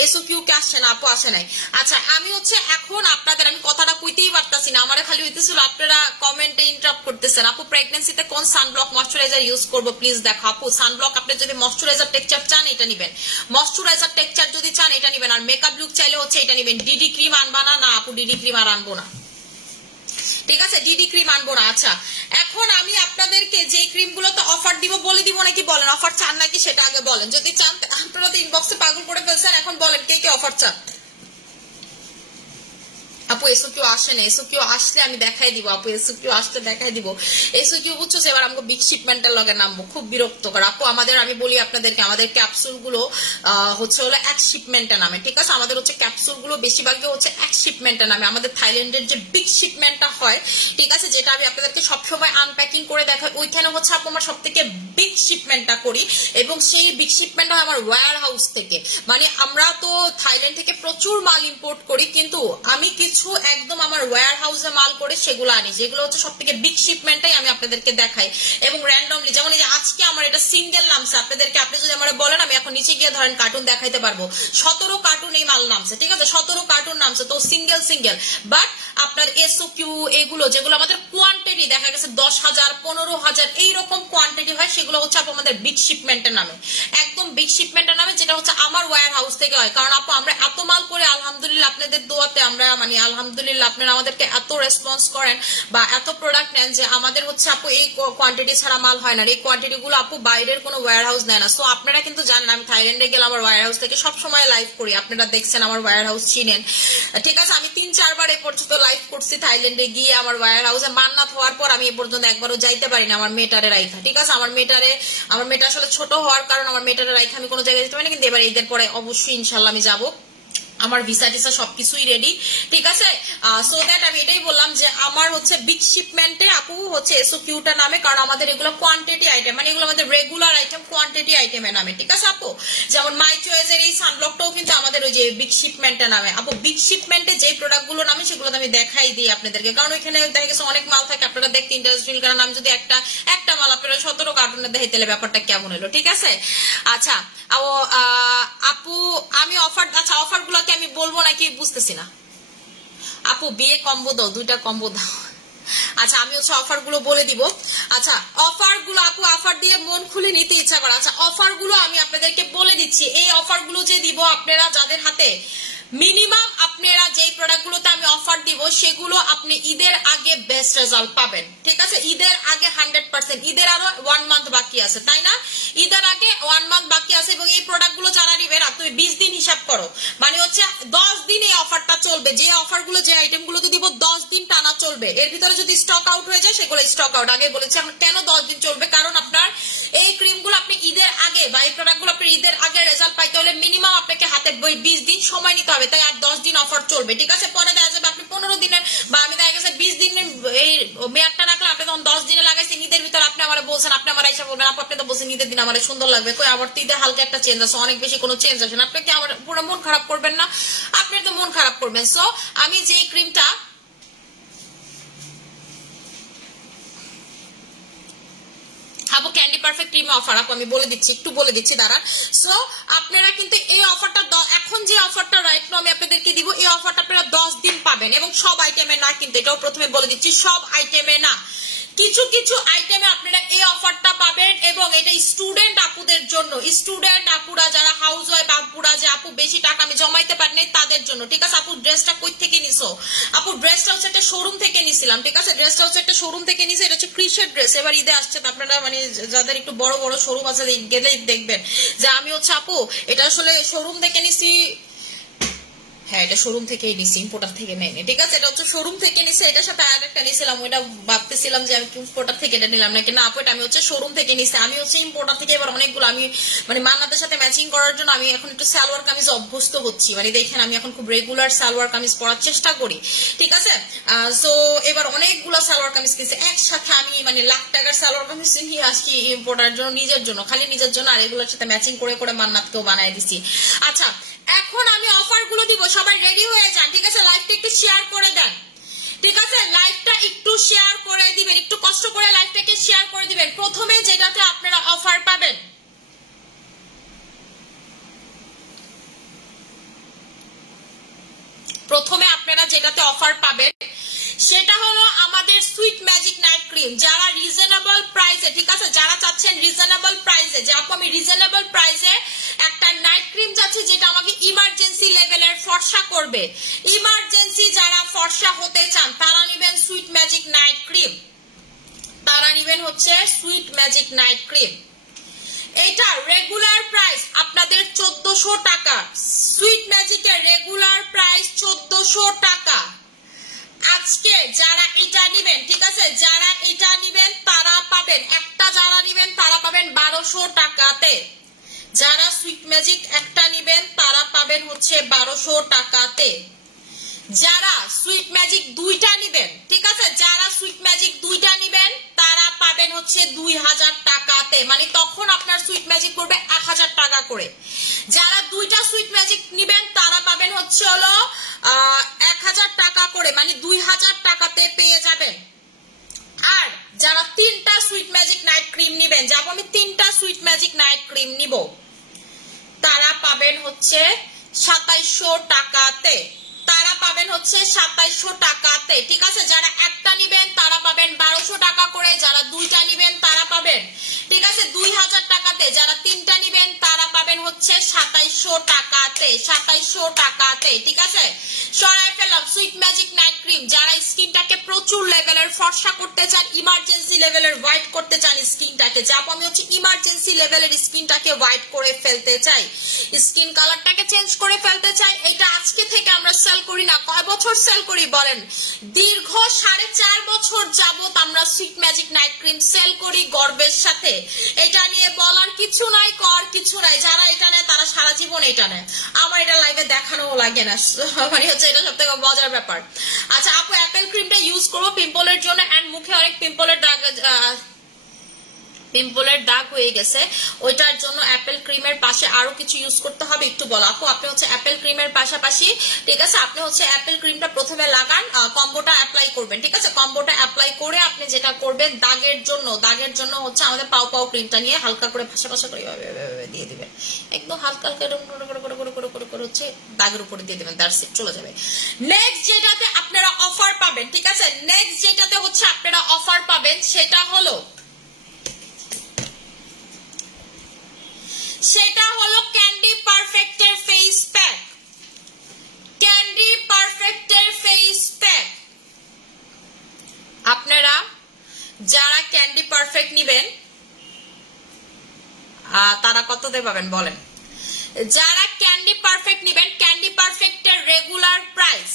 এসওকিউ কে আসছে না, আপু আসে নাই। আচ্ছা আমি হচ্ছে এখন আপনাদের আমি কথাটা কইতেই পারতাছি না, আমার খালি হইতেছিল আপনারা কমেন্টে ইন্টারাপ্ট করতেছেন। আপু প্রেগন্যান্সিতে কোন সানব্লক ময়শ্চারাইজার ইউজ করব প্লিজ দেখো। আপু সানব্লক আপনি যদি ময়শ্চারাইজার টেক্সচার চান এটা নেবেন, ময়শ্চারাইজার টেক্সচার যদি চান এটা নেবেন, আর মেকআপ লুক চাইলে হচ্ছে এটা নেবেন। ডিডি ক্রিম আনবা না? না আপু ডিডি ক্রিম আর আনবো না, ঠিক আছে ডিডি ক্রিম আনবো না। আচ্ছা এখন আমি আপনাদেরকে যে ক্রিম গুলো তো অফার দিব বলে দিব নাকি বলেন? অফার চান নাকি সেটা আগে বলেন, যদি চান আপনারা তো ইনবক্সে পাগল করে ফেলছেন, এখন বলেন কে কে অফার চান। আপু এসওকিউ আসে না, এসওকিউ আসলে আমি দেখাই দিব। আপু এসওকিউ আসতে দেখাই দিব। এসওকিউ বুঝছো এবার আমাকে বিগ শিপমেন্টের লগে নামবো, খুব বিরক্তকর। আপু আমাদের আমি বলি আপনাদেরকে, আমাদের ক্যাপসুল গুলো হচ্ছে হলো এক শিপমেন্টের নামে, ঠিক আছে। আমাদের হচ্ছে ক্যাপসুল গুলো বেশিরভাগই হচ্ছে এক শিপমেন্টের নামে। আমাদের থাইল্যান্ডের যে বিগ শিপমেন্টটা হয়, ঠিক আছে, যেটা আমি আপনাদেরকে সবসময় আনপ্যাকিং করে দেখাই, ওইখানে হচ্ছে আপু আমার সব থেকে বিগ শিপমেন্টটা করি, এবং সেই বিগ শিপমেন্ট হয় আমার ওয়্যার হাউস থেকে। মানে আমরা তো থাইল্যান্ড থেকে প্রচুর মাল ইম্পোর্ট করি, কিন্তু আমি কিছু একদম আমার ওয়্যার হাউসে মাল করে সেগুলো আনি, যেগুলো হচ্ছে সব থেকে বিগ শিপমেন্টটাই আমি আপনাদেরকে দেখাই। এবং র্যান্ডমলি যেমন এই যে আজকে আমার এটা সিঙ্গেল নামছে, আপনাদেরকে আপনি যদি আমার বলেন আমি এখন নিচে গিয়ে ধরেন কার্টুন দেখাইতে পারবো, 17 কার্টুন এই মাল নামছে, ঠিক আছে 17 কার্টুন নামছে, তো সিঙ্গেল সিঙ্গেল। বাট আপনার এসওকিউ এগুলো যেগুলো আমাদের কোয়ান্টিটি দেখা গেছে 10,000 15,000 এইরকম কোয়ান্টিটি হয়, সেগুলো হচ্ছে আপু আমাদের বিগ শিপমেন্টের নামে, একদম বিগ শিপমেন্টের নামে, যেটা হচ্ছে আমার ওয়্যার হাউস থেকে হয়। কারণ আপু আমরা এত মাল করে আলহামদুলিল্লাহ আপনাদের দোয়াতে আমরা মানে আলহামদুলিল্লাহ আপনারা আমাদেরকে এত রেসপন্স করেন বা এত প্রোডাক্ট নেন যে আমাদের হচ্ছে আপু এই কোয়ান্টিটি ছাড়া মাল হয় না। এই কোয়ান্টিটি গুলো আপু বাইরের কোনো ওয়্যার হাউস নেয় না। সো আপনারা কিন্তু জানেন আমি থাইল্যান্ডে গেলে আমার ওয়্যার হাউস থেকে সবসময় লাইভ করি, আপনারা দেখছেন আমার ওয়্যার হাউস চিনেন, ঠিক আছে। আমি 3-4 বার এ পর্যন্ত লাইভ করছি থাইল্যান্ডে গিয়ে আমার ওয়্যার হাউসে। মান্নাত হওয়ার পর আমি এ পর্যন্ত একবারও যাইতে পারি না আমার মেয়েটারে রাইখা, ঠিক আছে। আমার মেয়েটা আসলে ছোট হওয়ার কারণ আমার মেয়েটারে রাইখা আমি কোনো জায়গায় যেতে পারি না, কিন্তু এবার ঈদের পরে অবশ্যই ইনশাল্লাহ আমি যাবো, আমার ভিসা টিসা সবকিছুই রেডি, ঠিক আছে। সো দ্যাট আমি এটাই বললাম যে আমার হচ্ছে বিগ শিপমেন্টে আপু হচ্ছে এসওকিউটা নামে, কারণ আমাদের এগুলো কোয়ান্টিটি আইটেম, মানে এগুলো আমাদের রেগুলার আইটেম কোয়ান্টিটি আইটেমের নামে, ঠিক আছে আপু। যেমন মাই চয়েসের এই সানব্লকটাও কিন্তু আমাদের ওই যে বিগ শিপমেন্টে নামে। আপু বিগ শিপমেন্টে যে প্রোডাক্ট গুলো নামে সেগুলো আমি দেখাই দিই আপনাদেরকে, কারণ ওইখানে দেখা গেছে অনেক মাল থাকে, আপনারা দেখতে ইন্টারেস্ট ফিল করেন। আমি যদি একটা মাল আপনারা 17 কার্টুনে দেখাই তাহলে ব্যাপারটা কেমন হলো, ঠিক আছে। আচ্ছা আপু আমি অফার, আচ্ছা অফার গুলো আমি বলবো নাকি বুঝতেছি না। আপু বিয়ে কম্বো দাও, 2টা কম্বো দাও। আচ্ছা আমি হচ্ছে অফার গুলো বলে দিব। আচ্ছা অফার গুলো আপু অফার দিয়ে মন খুলে নিতে ইচ্ছা করে। আচ্ছা অফার গুলো আমি আপনাদেরকে বলে দিচ্ছি। এই অফার গুলো যে দিব আপনারা যাদের হাতে মিনিমাম আপনারা যেই প্রোডাক্ট গুলোতে আমি অফার দিব সেগুলো আপনি ঈদের আগে বেস্ট রেজাল্ট পাবেন, ঠিক আছে? ঈদের আগে 100%, ঈদের আরো 1 মান্থ বাকি আছে, তাই না? ঈদের আগে 1 মান্থ বাকি আছে এবং এই প্রোডাক্ট গুলো যারা নিবেন তুমি 20 দিন হিসাব করো, মানে হচ্ছে 10 দিন এই অফারটা চলবে। যে অফার গুলো যে আইটেম গুলো দিব 10 দিন টানা চলবে। এর ভিতরে যদি স্টক আউট হয়ে যায় সেগুলো স্টক আউট। আগে বলেছি এখন কেন 10 দিন চলবে, কারণ আপনার এই ক্রিম গুলো আপনি ঈদের আগে বা এই প্রোডাক্ট গুলো আপনি ঈদের আগে রেজাল্ট পাইতে হলে মিনিমাম আপনাকে হাতে 20 দিন সময় নিতে হবে, তাই আর 10 দিন অফার চলবে, ঠিক আছে? পরে দেখা যাবে আপনি 15 দিনের বা আমি দেখা গেছে 20 দিনের এই মেয়াদটা রাখলাম, আপনি তখন 10 দিনে লাগাইছেন, ঈদের ভিতরে আপনি আমার বলছেন, আপনি আমার এসে বলবেন আপনি তো বলছেন ঈদের দিন আমার সুন্দর লাগবে, কই আমার তো ঈদের হালকা একটা চেঞ্জ আছে, অনেক বেশি কোনো চেঞ্জ আসে না, আপনি কি আমার পুরো মন খারাপ করবেন না? আপনি তো মন খারাপ করবেন। সো আমি যে ক্রিমটা আপু ক্যান্ডি পারফেক্ট ক্রিম অফার আপু আমি বলে দিচ্ছি, একটু বলে দিচ্ছি দাঁড়ান। সো আপনারা কিন্তু এই অফারটা এখন যে অফারটা রাইট নাও আমি আপনাদেরকে দিব, এই অফারটা আপনারা 10 দিন পাবেন এবং সব আইটেমে না, কিন্তু এটাও প্রথমে বলে দিচ্ছি সব আইটেমে না, কিছু কিছু আইটেমে আপনারা এই অফারটা পাবেন এবং এটা স্টুডেন্ট আপুদের জন্য, স্টুডেন্ট আপুরা যারা হাউস ওয়াইফ আপুরা যে আপু বেশি টাকা আমি জমাইতে পারি না তাদের জন্য, ঠিক আছে? আপু ড্রেসটা কই থেকে নিছো? আপু ড্রেসটা হচ্ছে একটা শোরুম থেকে নিছিলাম, ঠিক আছে? ড্রেসটা হচ্ছে একটা শোরুম থেকে নিছে, এটা হচ্ছে ক্রিসের ড্রেস। এবার ঈদে আসছে আপনারা মানে যাদের একটু বড় বড় শোরুম আছে গেলেই দেখবেন যে আমি হচ্ছে আপু এটা আসলে শোরুম থেকে নিছি। হ্যাঁ এটা শোরুম থেকেই নিছি, ইম্পোর্টার থেকে নেয়নি, ঠিক আছে? এটা হচ্ছে শোরুম থেকে নিছি, এটার সাথে আর একটা নিছিলাম, ওইটা ভাবতেছিলাম যে আমি ইম্পোর্টার থেকে এটা নিলাম নাকি, না আপু এটা আমি হচ্ছে শোরুম থেকে নিছি। আমি হচ্ছে ইম্পোর্টার থেকে এবার অনেকগুলো আমি মানে মান্নাতের সাথে ম্যাচিং করার জন্য আমি এখন একটু সালোয়ার কামিজ অভ্যস্ত হচ্ছি, মানে দেখেন আমি এখন খুব রেগুলার সালোয়ার কামিজ পরার চেষ্টা করি, ঠিক আছে? সো এবার অনেকগুলো সালোয়ার কামিজ কিনছি একসাথে, আমি মানে লাখ টাকার সালোয়ার কামিজ নিয়ে আসছি ইম্পোর্টার জন্য, নিজের জন্য, খালি নিজের জন্য, আর এগুলোর সাথে ম্যাচিং করে করে মান্নাতকেও বানাই দিছি। আচ্ছা এখন আমি অফার গুলো দিব, সবাই রেডি হয়ে যান, ঠিক আছে? লাইভটা একটু শেয়ার করে দেন, ঠিক আছে? লাইভটা একটু শেয়ার করে দিবেন, একটু কষ্ট করে লাইভটাকে শেয়ার করে দিবেন। প্রথমে যেটাতে আপনারা অফার পাবেন, প্রথমে আপনারা যেটাতে অফার পাবেন সেটা হলো আমাদের সুইট ম্যাজিক নাইট ক্রিম। যারা রিজনেবল প্রাইসে, ঠিক আছে, যারা চাচ্ছেন রিজনেবল প্রাইসে যে আপু আমি রিজনেবল প্রাইসে একটা নাইট ক্রিম চাচ্ছি যেটা আমাকে ইমার্জেন্সি লেভেলের ফর্সা করবে, ইমার্জেন্সি যারা ফর্সা হতে চান তারা নেবেন সুইট ম্যাজিক নাইট ক্রিম, তারা নেবেন হচ্ছে সুইট ম্যাজিক নাইট ক্রিম। এটা রেগুলার প্রাইস আপনাদের 1400 টাকা, সুইট ম্যাজিকের রেগুলার প্রাইস 1400 টাকা। আজকে যারা এটা নিবেন, ঠিক আছে, যারা এটা নিবেন তারা পাবেন একটা, যারা নিবেন তারা পাবেন 1200 টাকাতে, যারা সুইট ম্যাজিক একটা নিবেন তারা পাবেন হচ্ছে 1200 টাকাতে, যারা সুইট ম্যাজিক দুইটা নিবেন, ঠিক আছে, যারা সুইট ম্যাজিক দুইটা নিবেন তারা পাবেন হচ্ছে 2000 টাকাতে, মানে তখন আপনার সুইট ম্যাজিক করবে 1000 টাকা করে। যারা দুইটা সুইট ম্যাজিক নিবেন তারা পাবেন হচ্ছে হলো 1000 টাকা করে, মানে 2000 টাকাতে পেয়ে যাবেন। আর যারা তিনটা সুইট ম্যাজিক নাইট ক্রিম নিবেন, যাব আমি তিনটা সুইট ম্যাজিক নাইট ক্রিম নিব, তারা পাবেন হচ্ছে 2700 টাকাতে, তারা পাবেন হচ্ছে 2700 টাকাতে, ঠিক আছে? যারা একটা নিবেন তারা পাবেন 1200 টাকা করে, যারা দুইটা নিবেন তারা পাবেন, ঠিক আছে, 2000 টাকাতে, যারা তিনটা নিবেন তারা পাবেন হচ্ছে 2700 টাকাতে, 2700 টাকাতে, ঠিক আছে? সরাই ফেললাম সুইট ম্যাজিক নাইট ক্রিম। যারা স্কিনটাকে প্রচুর লেভেলের ফর্সা করতে চান, ইমার্জেন্সি লেভেলের হোয়াইট করতে চান স্কিনটাকে, যাব আমি হচ্ছে ইমার্জেন্সি লেভেলের স্কিনটাকে হোয়াইট করে ফেলতে চাই, স্কিন কালারটাকে চেঞ্জ করে ফেলতে চাই, এটা আজকে থেকে আমরা সেল করি না, কয় বছর সেল করি বলেন? দীর্ঘ 4.5 বছর যাবত আমরা sweet magic night cream sale করি গর্বের সাথে, এটা নিয়ে বলার কিছু নাই, কর কিছু নাই। যারা এটা নেয় তারা সারা জীবন এটা নেয়, আমার এটা লাইভে দেখানো লাগে না, মানে হচ্ছে এটা সব থেকে মজার ব্যাপার। আচ্ছা আপু অ্যাপেল ক্রিমটা ইউজ করবো পিম্পলের জন্য, এন্ড মুখে অনেক পিম্পলের দাগ হয়ে গেছে, ওইটার জন্য অ্যাপেল ক্রিমের পাশে আরো কিছু ইউজ করতে হবে, একটু বলো আপু। আপনি হচ্ছে অ্যাপেল ক্রিমের পাশাপাশি, ঠিক আছে, আপনি হচ্ছে অ্যাপেল ক্রিমটা প্রথমে লাগান, কম্বোটা অ্যাপ্লাই করবেন, ঠিক আছে? কম্বোটা অ্যাপ্লাই করে আপনি যেটা করবেন দাগের জন্য হচ্ছে আমাদের পাও ক্রিমটা নিয়ে হালকা করে ভাসা করে দিয়ে দিবেন, একদম হালকা হালকা করে করে হচ্ছে দাগের উপরে দিয়ে দেবেন, দ্যাটস ইট, চলে যাবে। নেক্সট যেটাতে আপনারা অফার পাবেন, ঠিক আছে, নেক্সট যেটাতে হচ্ছে আপনারা অফার পাবেন সেটা হলো ক্যান্ডি পারফেক্টের ফেস প্যাক। ক্যান্ডি পারফেক্টের ফেস প্যাক আপনারা যারা ক্যান্ডি পারফেক্ট নিবেন তারা কততে পাবেন বলেন? যারা ক্যান্ডি পারফেক্ট নিবেন, ক্যান্ডি পারফেক্টের regular price,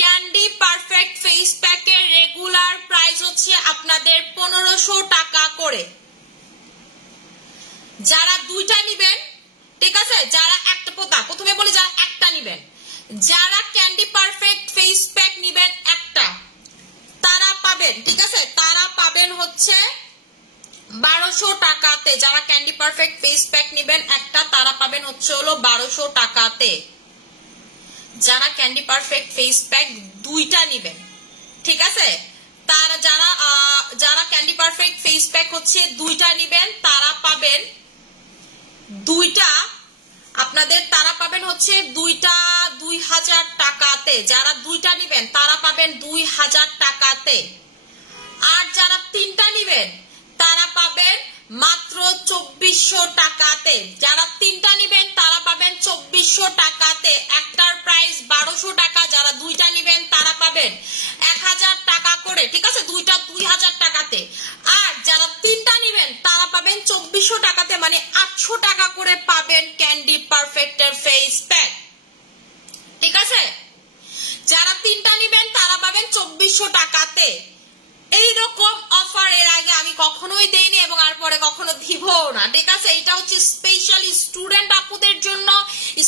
candy perfect face প্যাকের রেগুলার প্রাইস হচ্ছে আপনাদের 1500 টাকা করে। যারা দুইটা নিবেন, ঠিক আছে, যারা একটা পোতা, প্রথমে বলি যারা একটা নিবেন, যারা ক্যান্ডি পারফেক্ট ফেস প্যাক নিবেন একটা, তারা পাবেন, ঠিক আছে, তারা পাবেন হচ্ছে 1200 টাকাতে। যারা ক্যান্ডি পারফেক্ট ফেস প্যাক নিবেন একটা, তারা পাবেন হচ্ছে হলো 1200 টাকাতে। যারা ক্যান্ডি পারফেক্ট ফেস প্যাক দুইটা নিবেন, ঠিক আছে, তারা যারা ক্যান্ডি পারফেক্ট ফেস প্যাক হচ্ছে দুইটা নিবেন, তারা পাবেন দুইটা, আপনাদের তারা পাবেন হচ্ছে দুইটা 2000 টাকাতে। যারা দুইটা নিবেন তারা পাবেন 2000 টাকাতে। আর যারা তিনটা নিবেন তারা পাবেন মাত্র 2400 টাকাতে। যারা তিনটা নিবেন তারা পাবেন 2400 টাকাতে। একটার প্রাইস 1200 টাকা, যারা দুইটা নিবেন তারা পাবেন 1000 টাকা করে, ঠিক আছে, দুইটা 2000 টাকাতে। আর যারা তিনটা নিবেন তারা পাবেন 2400 টাকাতে, মানে 800 টাকা করে পাবেন ক্যান্ডি পারফেক্টের ফেস প্যাক, ঠিক আছে। যারা তিনটা নিবেন তারা পাবেন 2400 টাকাতে। এইরকম অফার এর আগে আমি কখনোই দেইনি এবং আর পরে কখনো দিবও না, ঠিক আছে। এটা হচ্ছে স্পেশালি স্টুডেন্ট আপুদের জন্য,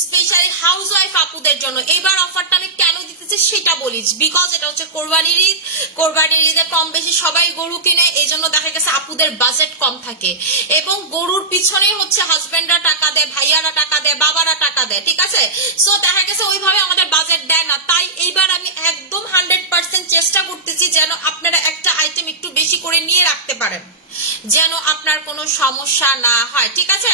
স্পেশালি হাউস ওয়াইফ আপুদের জন্য। এবার অফারটা আমি কেন দিতেছি সেটা বলি, বিকজ এটা হচ্ছে কোরবানির ঈদ। কোরবানির ঈদে কম বেশি সবাই গরু কিনে, এই জন্য দেখা গেছে আপুদের বাজেট কম থাকে এবং গরুর পিছনে হচ্ছে হাজবেন্ডরা টাকা দেয়, ভাইয়ারা টাকা দেয়, বাবারা টাকা দেয়, ঠিক আছে। সো দেখা গেছে ওইভাবে আমাদের বাজেট দেয় না। তাই এইবার আমি একদম 100% চেষ্টা করতেছি যেন আপনারা একটা আইটেম একটু বেশি করে নিয়ে রাখতে পারেন, যেন আপনার কোনো সমস্যা না হয়, ঠিক আছে।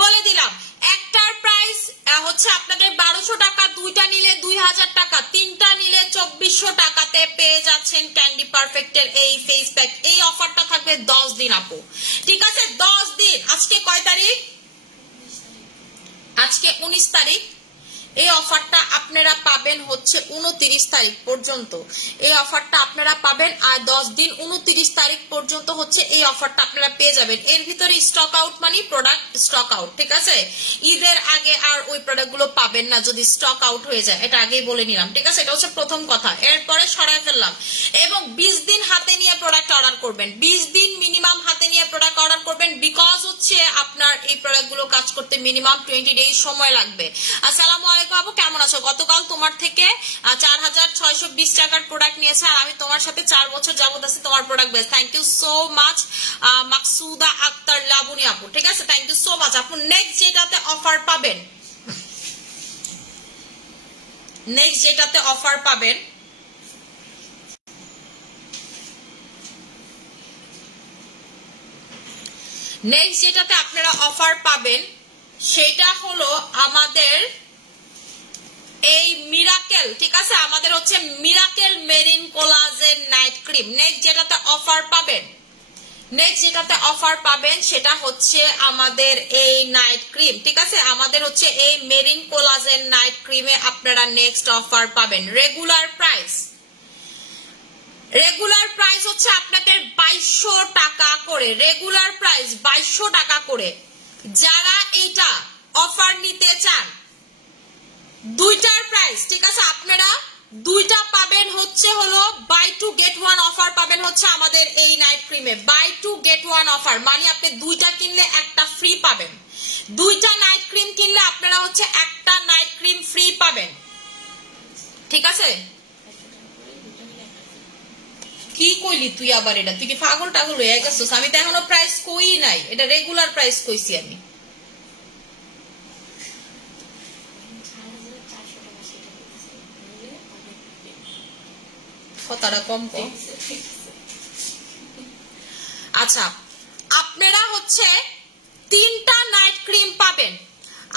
বলে দিলাম একটার প্রাইস হচ্ছে আপনাদের 1200 টাকা, দুইটা নিলে 2000 টাকা, তিনটা নিলে 2400 টাকাতে পেয়ে যাচ্ছেন ক্যান্ডি পারফেক্টের এই ফেস প্যাক। এই অফারটা থাকবে 10 দিন আপু, ঠিক আছে, 10 দিন। আজকে কয় তারিখ? আজকে 19 তারিখ। এই অফারটা আপনারা পাবেন হচ্ছে 29 তারিখ পর্যন্ত। এই অফারটা আপনারা পাবেন, আর 10 দিন 29 তারিখ পর্যন্ত হচ্ছে এই অফারটা আপনারা পেয়ে যাবেন। এর ভিতরে স্টক আউট মানে প্রোডাক্ট স্টক আউট, ঠিক আছে। ঈদের আগে আর ওই প্রোডাক্টগুলো পাবেন না যদি স্টক আউট হয়ে যায়, এটা আগেই বলে নিলাম, ঠিক আছে। এটা হচ্ছে প্রথম কথা। এরপরে সরাই ফেললাম। এবং 20 দিন হাতে নিয়ে প্রোডাক্ট অর্ডার করবেন, 20 দিন মিনিমাম হাতে নিয়ে প্রোডাক্ট অর্ডার করবেন, বিকজ হচ্ছে আপনার এই প্রোডাক্টগুলো কাজ করতে মিনিমাম 20 ডেজ সময় লাগবে। আসসালামু আলাইকুম আপু, কেমন আছো? গতকাল তোমার থেকে 4620 টাকার প্রোডাক্ট নিয়েছে আর আমি তোমার সাথে 4 বছর যাবত আছি, তোমার product best. Thank you so much Maksuda Akter Laboni আপু, ঠিক আছে, থ্যাংক ইউ সো মাচ আপু। নেক্সট যেটাতে অফার পাবেন, নেক্সট যেটাতে অফার পাবেন নেক্সট যেটাতে আপনারা অফার পাবেন সেটা হলো আমাদের এই মিরাকেল, ঠিক আছে, আমাদের হচ্ছে miracle marine collagen night cream. Next যেটাতে অফার পাবেন, নেক্সট যেটাতে অফার পাবেন সেটা হচ্ছে আমাদের এই নাইট ক্রিম, ঠিক আছে। আমাদের হচ্ছে এই মেরিন কোলাজেন নাইট ক্রিমে আপনারা নেক্সট অফার পাবেন। রেগুলার প্রাইস হচ্ছে আপনাদের 2200 টাকা করে, রেগুলার প্রাইস 2200 টাকা করে। যারা এটা অফার নিতে চান, দুইটার প্রাইস, ঠিক আছে, আপনারা দুইটা পাবেন হচ্ছে হলো buy two get one offer পাবেন হচ্ছে আমাদের এই নাইট ক্রিমে। Buy two get one offer মানে আপনি দুইটা কিনলে একটা ফ্রি পাবেন। দুইটা নাইট ক্রিম কিনলে আপনারা হচ্ছে একটা নাইট ক্রিম ফ্রি পাবেন, ঠিক আছে। কি কইলি তুই আবার? এটা তুই কি পাগল টাগল হয়ে গেছিস? আমি তো এখনো প্রাইস কই নাই, এটা রেগুলার প্রাইস কইছি আমি। কথাটা কম কম। আচ্ছা, আপনারা হচ্ছে তিনটা নাইট ক্রিম পাবেন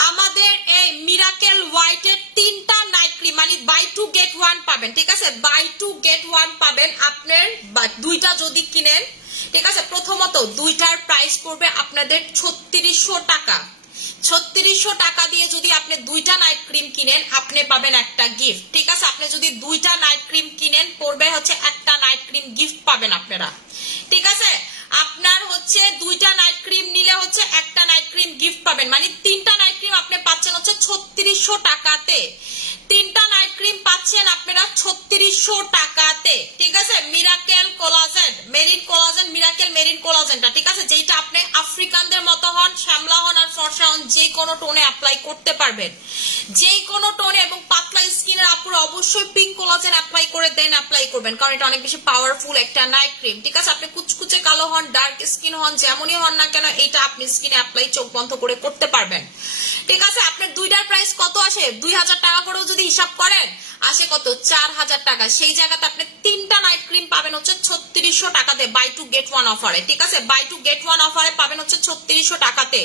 আমাদের এই মিরাকেল হোয়াইটের 3টা নাইট ক্রিম মানে বাই 2 গেট 1 পাবেন, ঠিক আছে? বাই 2 গেট 1 পাবেন আপনার, দুইটা যদি কিনেন, ঠিক আছে? প্রথমত দুইটার প্রাইস পড়বে আপনাদের 3600 টাকা। 3600 টাকা দিয়ে যদি আপনি দুইটা নাইট ক্রিম কিনেন আপনি পাবেন একটা গিফট, ঠিক আছে? আপনি যদি দুইটা নাইট ক্রিম কিনেন পড়বে হচ্ছে একটা নাইট ক্রিম গিফট পাবেন আপনারা, ঠিক আছে? আপনার হচ্ছে দুইটা নাইট ক্রিম নিলে হচ্ছে একটা নাইট ক্রিম গিফট পাবেন, মানে 3টা নাইট ক্রিম আপনি পাচ্ছেন হচ্ছে 3600 টাকাতে। 3টা নাইট ক্রিম পাচ্ছেন আপনারা 3600 টাকাতে, ঠিক আছে? Miracle collagen, marine collagen, miracle marine কোলাজেনটা, ঠিক আছে? যেটা আপনি আফ্রিকানদের মতো হন, শ্যামলা হন আর ফর্সা হন, যে কোনো টোনে অ্যাপ্লাই করতে পারবেন, যে কোনো টোনে। এবং পাতলা স্কিনের আপুরা অবশ্যই পিঙ্ক কোলাজেন অ্যাপ্লাই করে দেন, অ্যাপ্লাই করবেন, কারণ এটা অনেক বেশি পাওয়ারফুল একটা নাইট ক্রিম, ঠিক আছে? আপনি কুচকুচে কালো হন, ডার্ক স্কিন হন, যেমনই হন না কেন এটা আপনি স্কিনে অ্যাপ্লাই চোখ বন্ধ করে করতে পারবেন, ঠিক আছে? আপনার দুইটার প্রাইস কত আসে? 2000 টাকা করেও যদি হিসাব করেন আসে কত? 4000 টাকা। সেই জায়গাতে আপনি 3টা নাইট ক্রিম পাবেন হচ্ছে 3600 টাকাতে বাই 2 গেট 1 অফারে, ঠিক আছে? বাই 2 গেট 1 অফারে পাবেন হচ্ছে 3600 টাকাতে।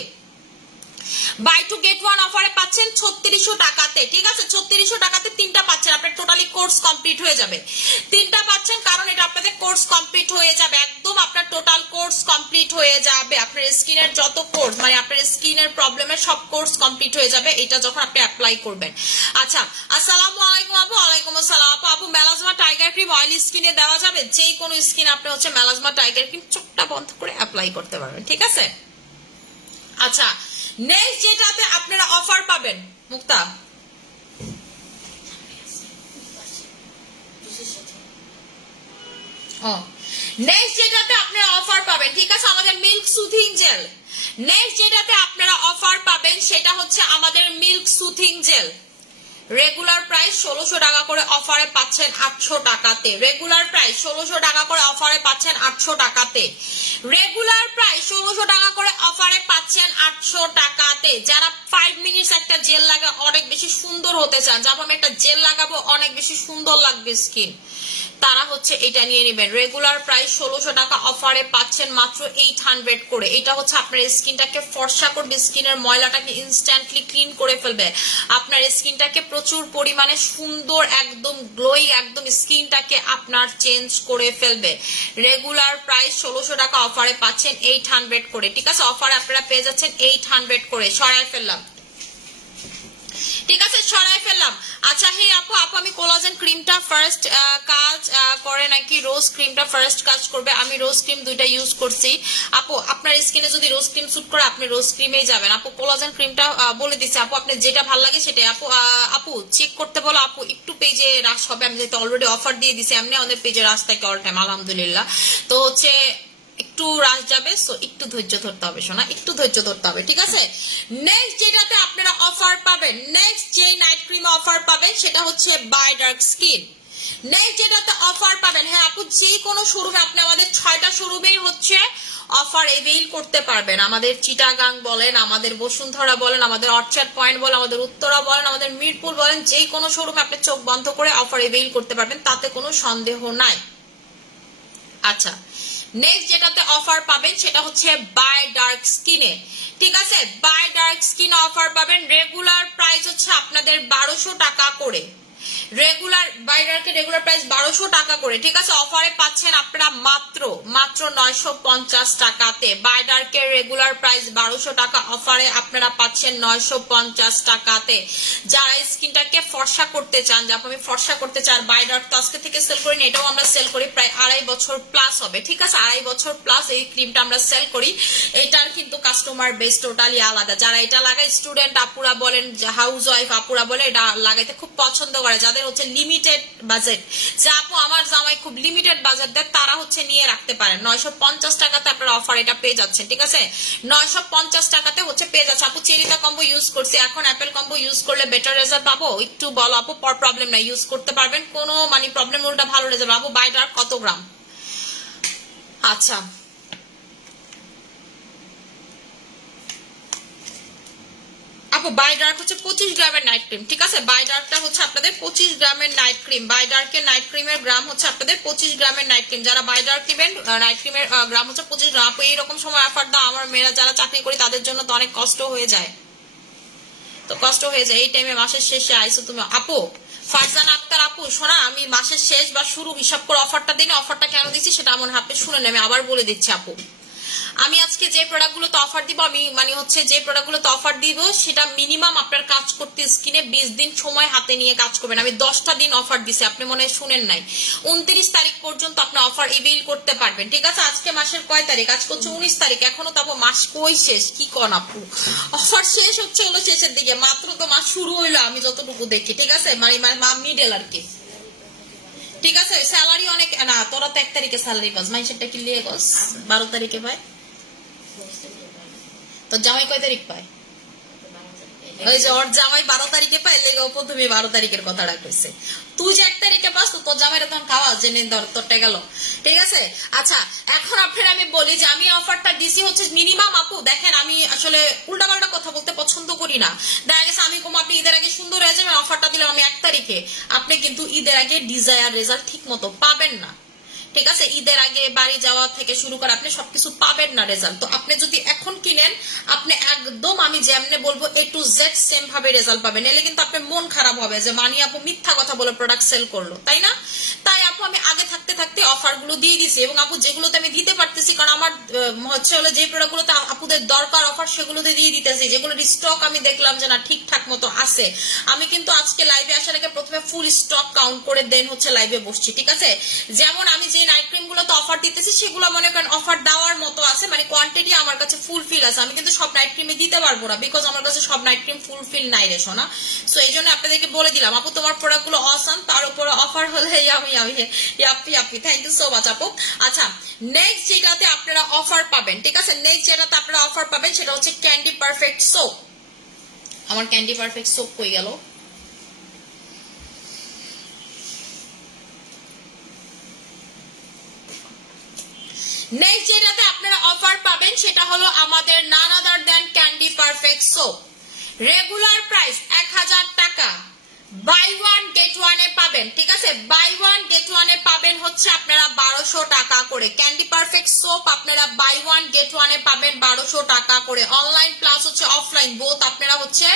বাই 2 গেট 1 অফারে পাচ্ছেন 3600 টাকাতে, ঠিক আছে? 3600 টাকাতে 3টা পাচ্ছেন, আপনার টোটালি কোর্স কমপ্লিট হয়ে যাবে। 3টা পাচ্ছেন কারণ এটা আপনাদের কোর্স কমপ্লিট হয়ে যাবে, একদম আপনার টোটাল কোর্স কমপ্লিট হয়ে যাবে। আপনার স্কিনের যত কোর্স মানে আপনার স্কিনের প্রবলেমের সব কোর্স কমপ্লিট হয়ে যাবে এটা যখন আপনি অ্যাপ্লাই করবেন। আচ্ছা, আসসালামু আলাইকুম আপু। ওয়ালাইকুম আসসালাম আপু। আপু মেলাজমা টাইগার ক্রিম অয়েলি স্কিনে দেওয়া যাবে? যেই কোনো স্কিন আপনি হচ্ছে মেলাজমা টাইগার ক্রিম চোখটা বন্ধ করে অ্যাপ্লাই করতে পারবেন, ঠিক আছে? আচ্ছা, নেক্সট যেটাতে আপনারা অফার পাবেন মুক্তা, নেক্সট যেটাতে আপনারা অফার পাবেন, ঠিক আছে? আমাদের মিল্ক সুথিং জেল। নেক্সট যেটাতে আপনারা অফার পাবেন সেটা হচ্ছে আমাদের milk soothing jail. Regular price 1600 টাকা করে, অফারে পাচ্ছেন 800 টাকাতে। রেগুলার প্রাইস 1600 টাকা করে, অফারে পাচ্ছেন 800 টাকাতে। রেগুলার প্রাইস 1600 টাকা করে, অফারে পাচ্ছেন 800 টাকাতে। যারা 5 মিনিটস একটা জেল লাগে অনেক বেশি সুন্দর হতে চান, যখন আমি একটা জেল লাগাবো অনেক বেশি সুন্দর লাগবে স্কিন, তারা হচ্ছে এটা নিয়ে নেবেন। রেগুলার প্রাইস 1600 টাকা, অফারে পাচ্ছেন মাত্র 800 করে। এটা হচ্ছে আপনার স্কিনটাকে ফর্সা করবে, স্কিনের ময়লাটাকে ইনস্ট্যান্টলি ক্লিন করে ফেলবে, আপনার স্কিনটাকে প্রচুর পরিমাণে সুন্দর একদম গ্লোয়িং একদম স্কিনটাকে আপনার চেঞ্জ করে ফেলবে। রেগুলার প্রাইস 1600 টাকা, অফারে পাচ্ছেন 800 করে, ঠিক আছে? অফারে আপনারা পেয়ে যাচ্ছেন 800 করে। সরাই ফেললাম, ঠিক আছে? সরাই ফেললাম। আচ্ছা হে আপু, আমি কোলাজেন ক্রিমটা ফার্স্ট কাজ করে নাকি রোজ ক্রিমটা ফার্স্ট কাজ করবে? আমি রোজ ক্রিম দুইটা ইউজ করছি আপু। আপনার স্কিনে যদি রোজ ক্রিম স্যুট করে আপনি রোজ ক্রিমেই যাবেন আপু। কোলাজেন ক্রিমটা বলে দিচ্ছি আপু, আপনার যেটা ভালো লাগে সেটাই আপু। আপু চেক করতে বলো আপু, একটু পেজে রাশ হবে, আমি যেহেতু অলরেডি অফার দিয়ে দিছি, এমনি আমাদের পেজে রাশ থাকে অল টাইম আলহামদুলিল্লাহ। তো হচ্ছে একটু রাশ যাবে, সো একটু ধৈর্য ধরতে হবে সোনা, একটু ধৈর্য ধরতে হবে, ঠিক আছে? নেক্সট যেটাতে আপনারা অফার পাবেন, নেক্সট যে নাইট ক্রিম অফার পাবেন সেটা হচ্ছে বাই ডার্ক স্কিন। নেক্সট যেটাতে অফার পাবেন, হ্যাঁ আপু যে কোনো শোরুমে আপনি আমাদের 6টা শোরুমেই হচ্ছে অফার এভেইল করতে পারবেন। আমাদের চিটাগাং বলেন, আমাদের বসুন্ধরা বলেন, আমাদের অর্চার্ড পয়েন্ট বলেন, আমাদের উত্তরা বলেন, আমাদের মিরপুর বলেন, যে কোনো শোরুমে আপনি চোখ বন্ধ করে অফার এভেইল করতে পারবেন, তাতে কোনো সন্দেহ নাই। আচ্ছা, নেক্সট যেটাতে অফার পাবেন সেটা হচ্ছে বাই ডার্ক স্কিনে, ঠিক আছে? বাই ডার্ক স্কিনে অফার পাবেন। রেগুলার প্রাইস হচ্ছে আপনাদের 1200 টাকা করে। রেগুলার বাই ডার্কের রেগুলার প্রাইস 1200 টাকা করে, ঠিক আছে? অফারে পাচ্ছেন আপনারা মাত্র 950 টাকাতে। বাই ডার্কের রেগুলার প্রাইস 1200 টাকা, অফারে আপনারা পাচ্ছেন 950 টাকাতে। যারা স্কিনটাকে ফর্সা করতে চান, যা আমি ফর্সা করতে চান, বাই ডার্ক তো আজকে থেকে সেল করি না, এটাও আমরা সেল করি প্রায় 2.5 বছর প্লাস হবে, ঠিক আছে? 2.5 বছর প্লাস এই ক্রিমটা আমরা সেল করি। এটার কিন্তু কাস্টমার বেস টোটালি আলাদা। যারা এটা লাগায়, স্টুডেন্ট আপুরা বলেন, হাউস ওয়াইফ আপুরা বলে, এটা লাগাইতে খুব পছন্দ করে। যাদের হচ্ছে লিমিটেড বাজেট, যে আপু আমার জামাই খুব লিমিটেড বাজেট দেয়, তারা হচ্ছে নিয়ে রাখতে পারেন। 950 টাকাতে আপনারা অফার এটা পেয়ে যাচ্ছেন, ঠিক আছে? 950 টাকাতে হচ্ছে পেয়ে যাচ্ছে। আপু চেরিটা কম্বো ইউজ করছি, এখন অ্যাপেল কম্বো ইউজ করলে বেটার রেজাল্ট পাবো? একটু বলো আপু। প্রবলেম নাই, ইউজ করতে পারবেন, কোনো মানে প্রবলেম, উল্টা ভালো রেজাল্ট পাবো। বাই ডার্ক কত গ্রাম? আচ্ছা, আপু বাই ডার্ক হচ্ছে 25 গ্রামের নাইট ক্রিম, ঠিক আছে? বাই ডার্কটা হচ্ছে আপনাদের 25 গ্রামের নাইট ক্রিম। বাই ডার্কের নাইট ক্রিমের গ্রাম হচ্ছে আপনাদের 25 গ্রামের নাইট ক্রিম। যারা বাই ডার্ক নেবেন, নাইট ক্রিমের গ্রাম হচ্ছে 25 গ্রাম। আপু এইরকম সময় অফার দাও, আমার মেয়েরা যারা চাকরি করি তাদের জন্য তো অনেক কষ্ট হয়ে যায়। তো কষ্ট হয়ে যায় এই টাইমে, মাসের শেষে আইসো তুমি। আপু ফারজানা আক্তার আপু শোনা, আমি মাসের শেষ বা শুরু হিসাব করে অফারটা দিই না, অফারটা কেন দিচ্ছি সেটা আমার হাতে শুনে নেই, আমি আবার বলে দিচ্ছি আপু। আমি আজকে যে প্রোডাক্টগুলোতে অফার দিব, আমি মানে হচ্ছে যে প্রোডাক্টগুলোতে অফার দিব সেটা মিনিমাম আপনার কাজ করতে স্কিনে 20 দিন সময় হাতে নিয়ে কাজ করবেন। আমি 10টা দিন অফার দিছি, আপনি মনে হয় শুনেন নাই। 29 তারিখ পর্যন্ত আপনি অফার এভেইল করতে পারবেন, ঠিক আছে? আজকে মাসের কয় তারিখ? আজকে হচ্ছে 19 তারিখ, এখনো তো মাস কই শেষ, কি কন আপু? অফার শেষ হচ্ছে হলো শেষের দিকে, মাত্র তো মাস শুরু হইলো আমি যতটুকু দেখি, ঠিক আছে? মানে মিডল আর কি, ঠিক আছে? স্যালারি অনেক না, তোরা তো 1 তারিখে স্যালারি পাস, মাইসেরটা কি লিয়ে গস 12 তারিখে ভাই। তো জামাই কয় তারিখ পায়? ওই যে ওর জামাই 12 তারিখে পায়, লেগে প্রথমে 12 তারিখের কথাটা কইছে। তুই যে 1 তারিখে পাস তো তোর জামাইরা তখন খাওয়া জেনে ধর তোরটা গেল, ঠিক আছে? আচ্ছা এখন আপনার আমি বলি যে আমি অফারটা দিছি হচ্ছে মিনিমাম। আপু দেখেন আমি আসলে উল্টাপাল্টা কথা বলতে পছন্দ করি না। দেখা গেছে আমি কম আপনি ঈদের আগে সুন্দর হয়ে যাবে, অফারটা দিলাম আমি 1 তারিখে, আপনি কিন্তু ঈদের আগে ডিজায়ার রেজাল্ট ঠিক মতো পাবেন না, ঠিক আছে? ঈদের আগে বাড়ি যাওয়া থেকে শুরু করে আপনি সবকিছু পাবেন না রেজাল্ট। তো আপনি যদি এখন কিনেন আপনি একদম আমি যেমনে বলবো A to Z সেম ভাবে রেজাল্ট পাবেন, এলে কিন্তু আপনার মন খারাপ হবে যে মানি আপু মিথ্যা কথা বলে প্রোডাক্ট সেল করলো, তাই না? তাই আপু আমি আগে থাকতে থাকতে অফার গুলো দিয়ে দিছি, এবং আপু যেগুলোতে আমি দিতে পারতেছি কারণ আমার হচ্ছে হলো যে প্রোডাক্ট গুলোতে আপুদের দরকার অফার সেগুলোতে দিয়ে দিতেছি, যেগুলোর স্টক আমি দেখলাম যে না ঠিকঠাক মতো আছে। আমি কিন্তু আজকে লাইভে আসার আগে প্রথমে ফুল স্টক কাউন্ট করে দেন হচ্ছে লাইভে বসছি, ঠিক আছে? যেমন আমি যে নাইট ক্রিম গুলো তো অফার দিতেছি সেগুলো মনে করেন অফার দেওয়ার মতো আছে, মানে কোয়ান্টিটি আমার কাছে ফুলফিল আছে। আমি কিন্তু সব নাইট ক্রিমে দিতে পারবো না, বিকজ আমার কাছে সব নাইট ক্রিম ফুলফিল নাই রে সোনা। সো এই জন্য আপনাদেরকে বলে দিলাম আপু তোমার প্রোডাক্ট গুলো অসাম, তার উপরে অফার হলে আমি ইয়াপি থ্যাংক ইউ সো মাচ আপু। আচ্ছা নেক্সট যেটাতে আপনারা অফার পাবেন, ঠিক আছে? নেক্সট যেটাতে আপনারা অফার পাবেন সেটা হচ্ছে ক্যান্ডি পারফেক্ট সোপ। আমার ক্যান্ডি পারফেক্ট সোপ কই গেল? নেক্সট যেটাতে আপনারা অফার পাবেন সেটা হলো আমাদের none other than candy perfect soap. Regular price 1000 টাকা, বাই ওয়ান গেট ওয়ানে পাবেন, ঠিক আছে? বাই ওয়ান গেট ওয়ানে পাবেন হচ্ছে আপনারা 1200 টাকা করে। ক্যান্ডি পারফেক্ট সোপ আপনারা বাই ওয়ান গেট ওয়ানে পাবেন 1200 টাকা করে। অনলাইন প্লাস হচ্ছে অফলাইন বোথ আপনারা হচ্ছে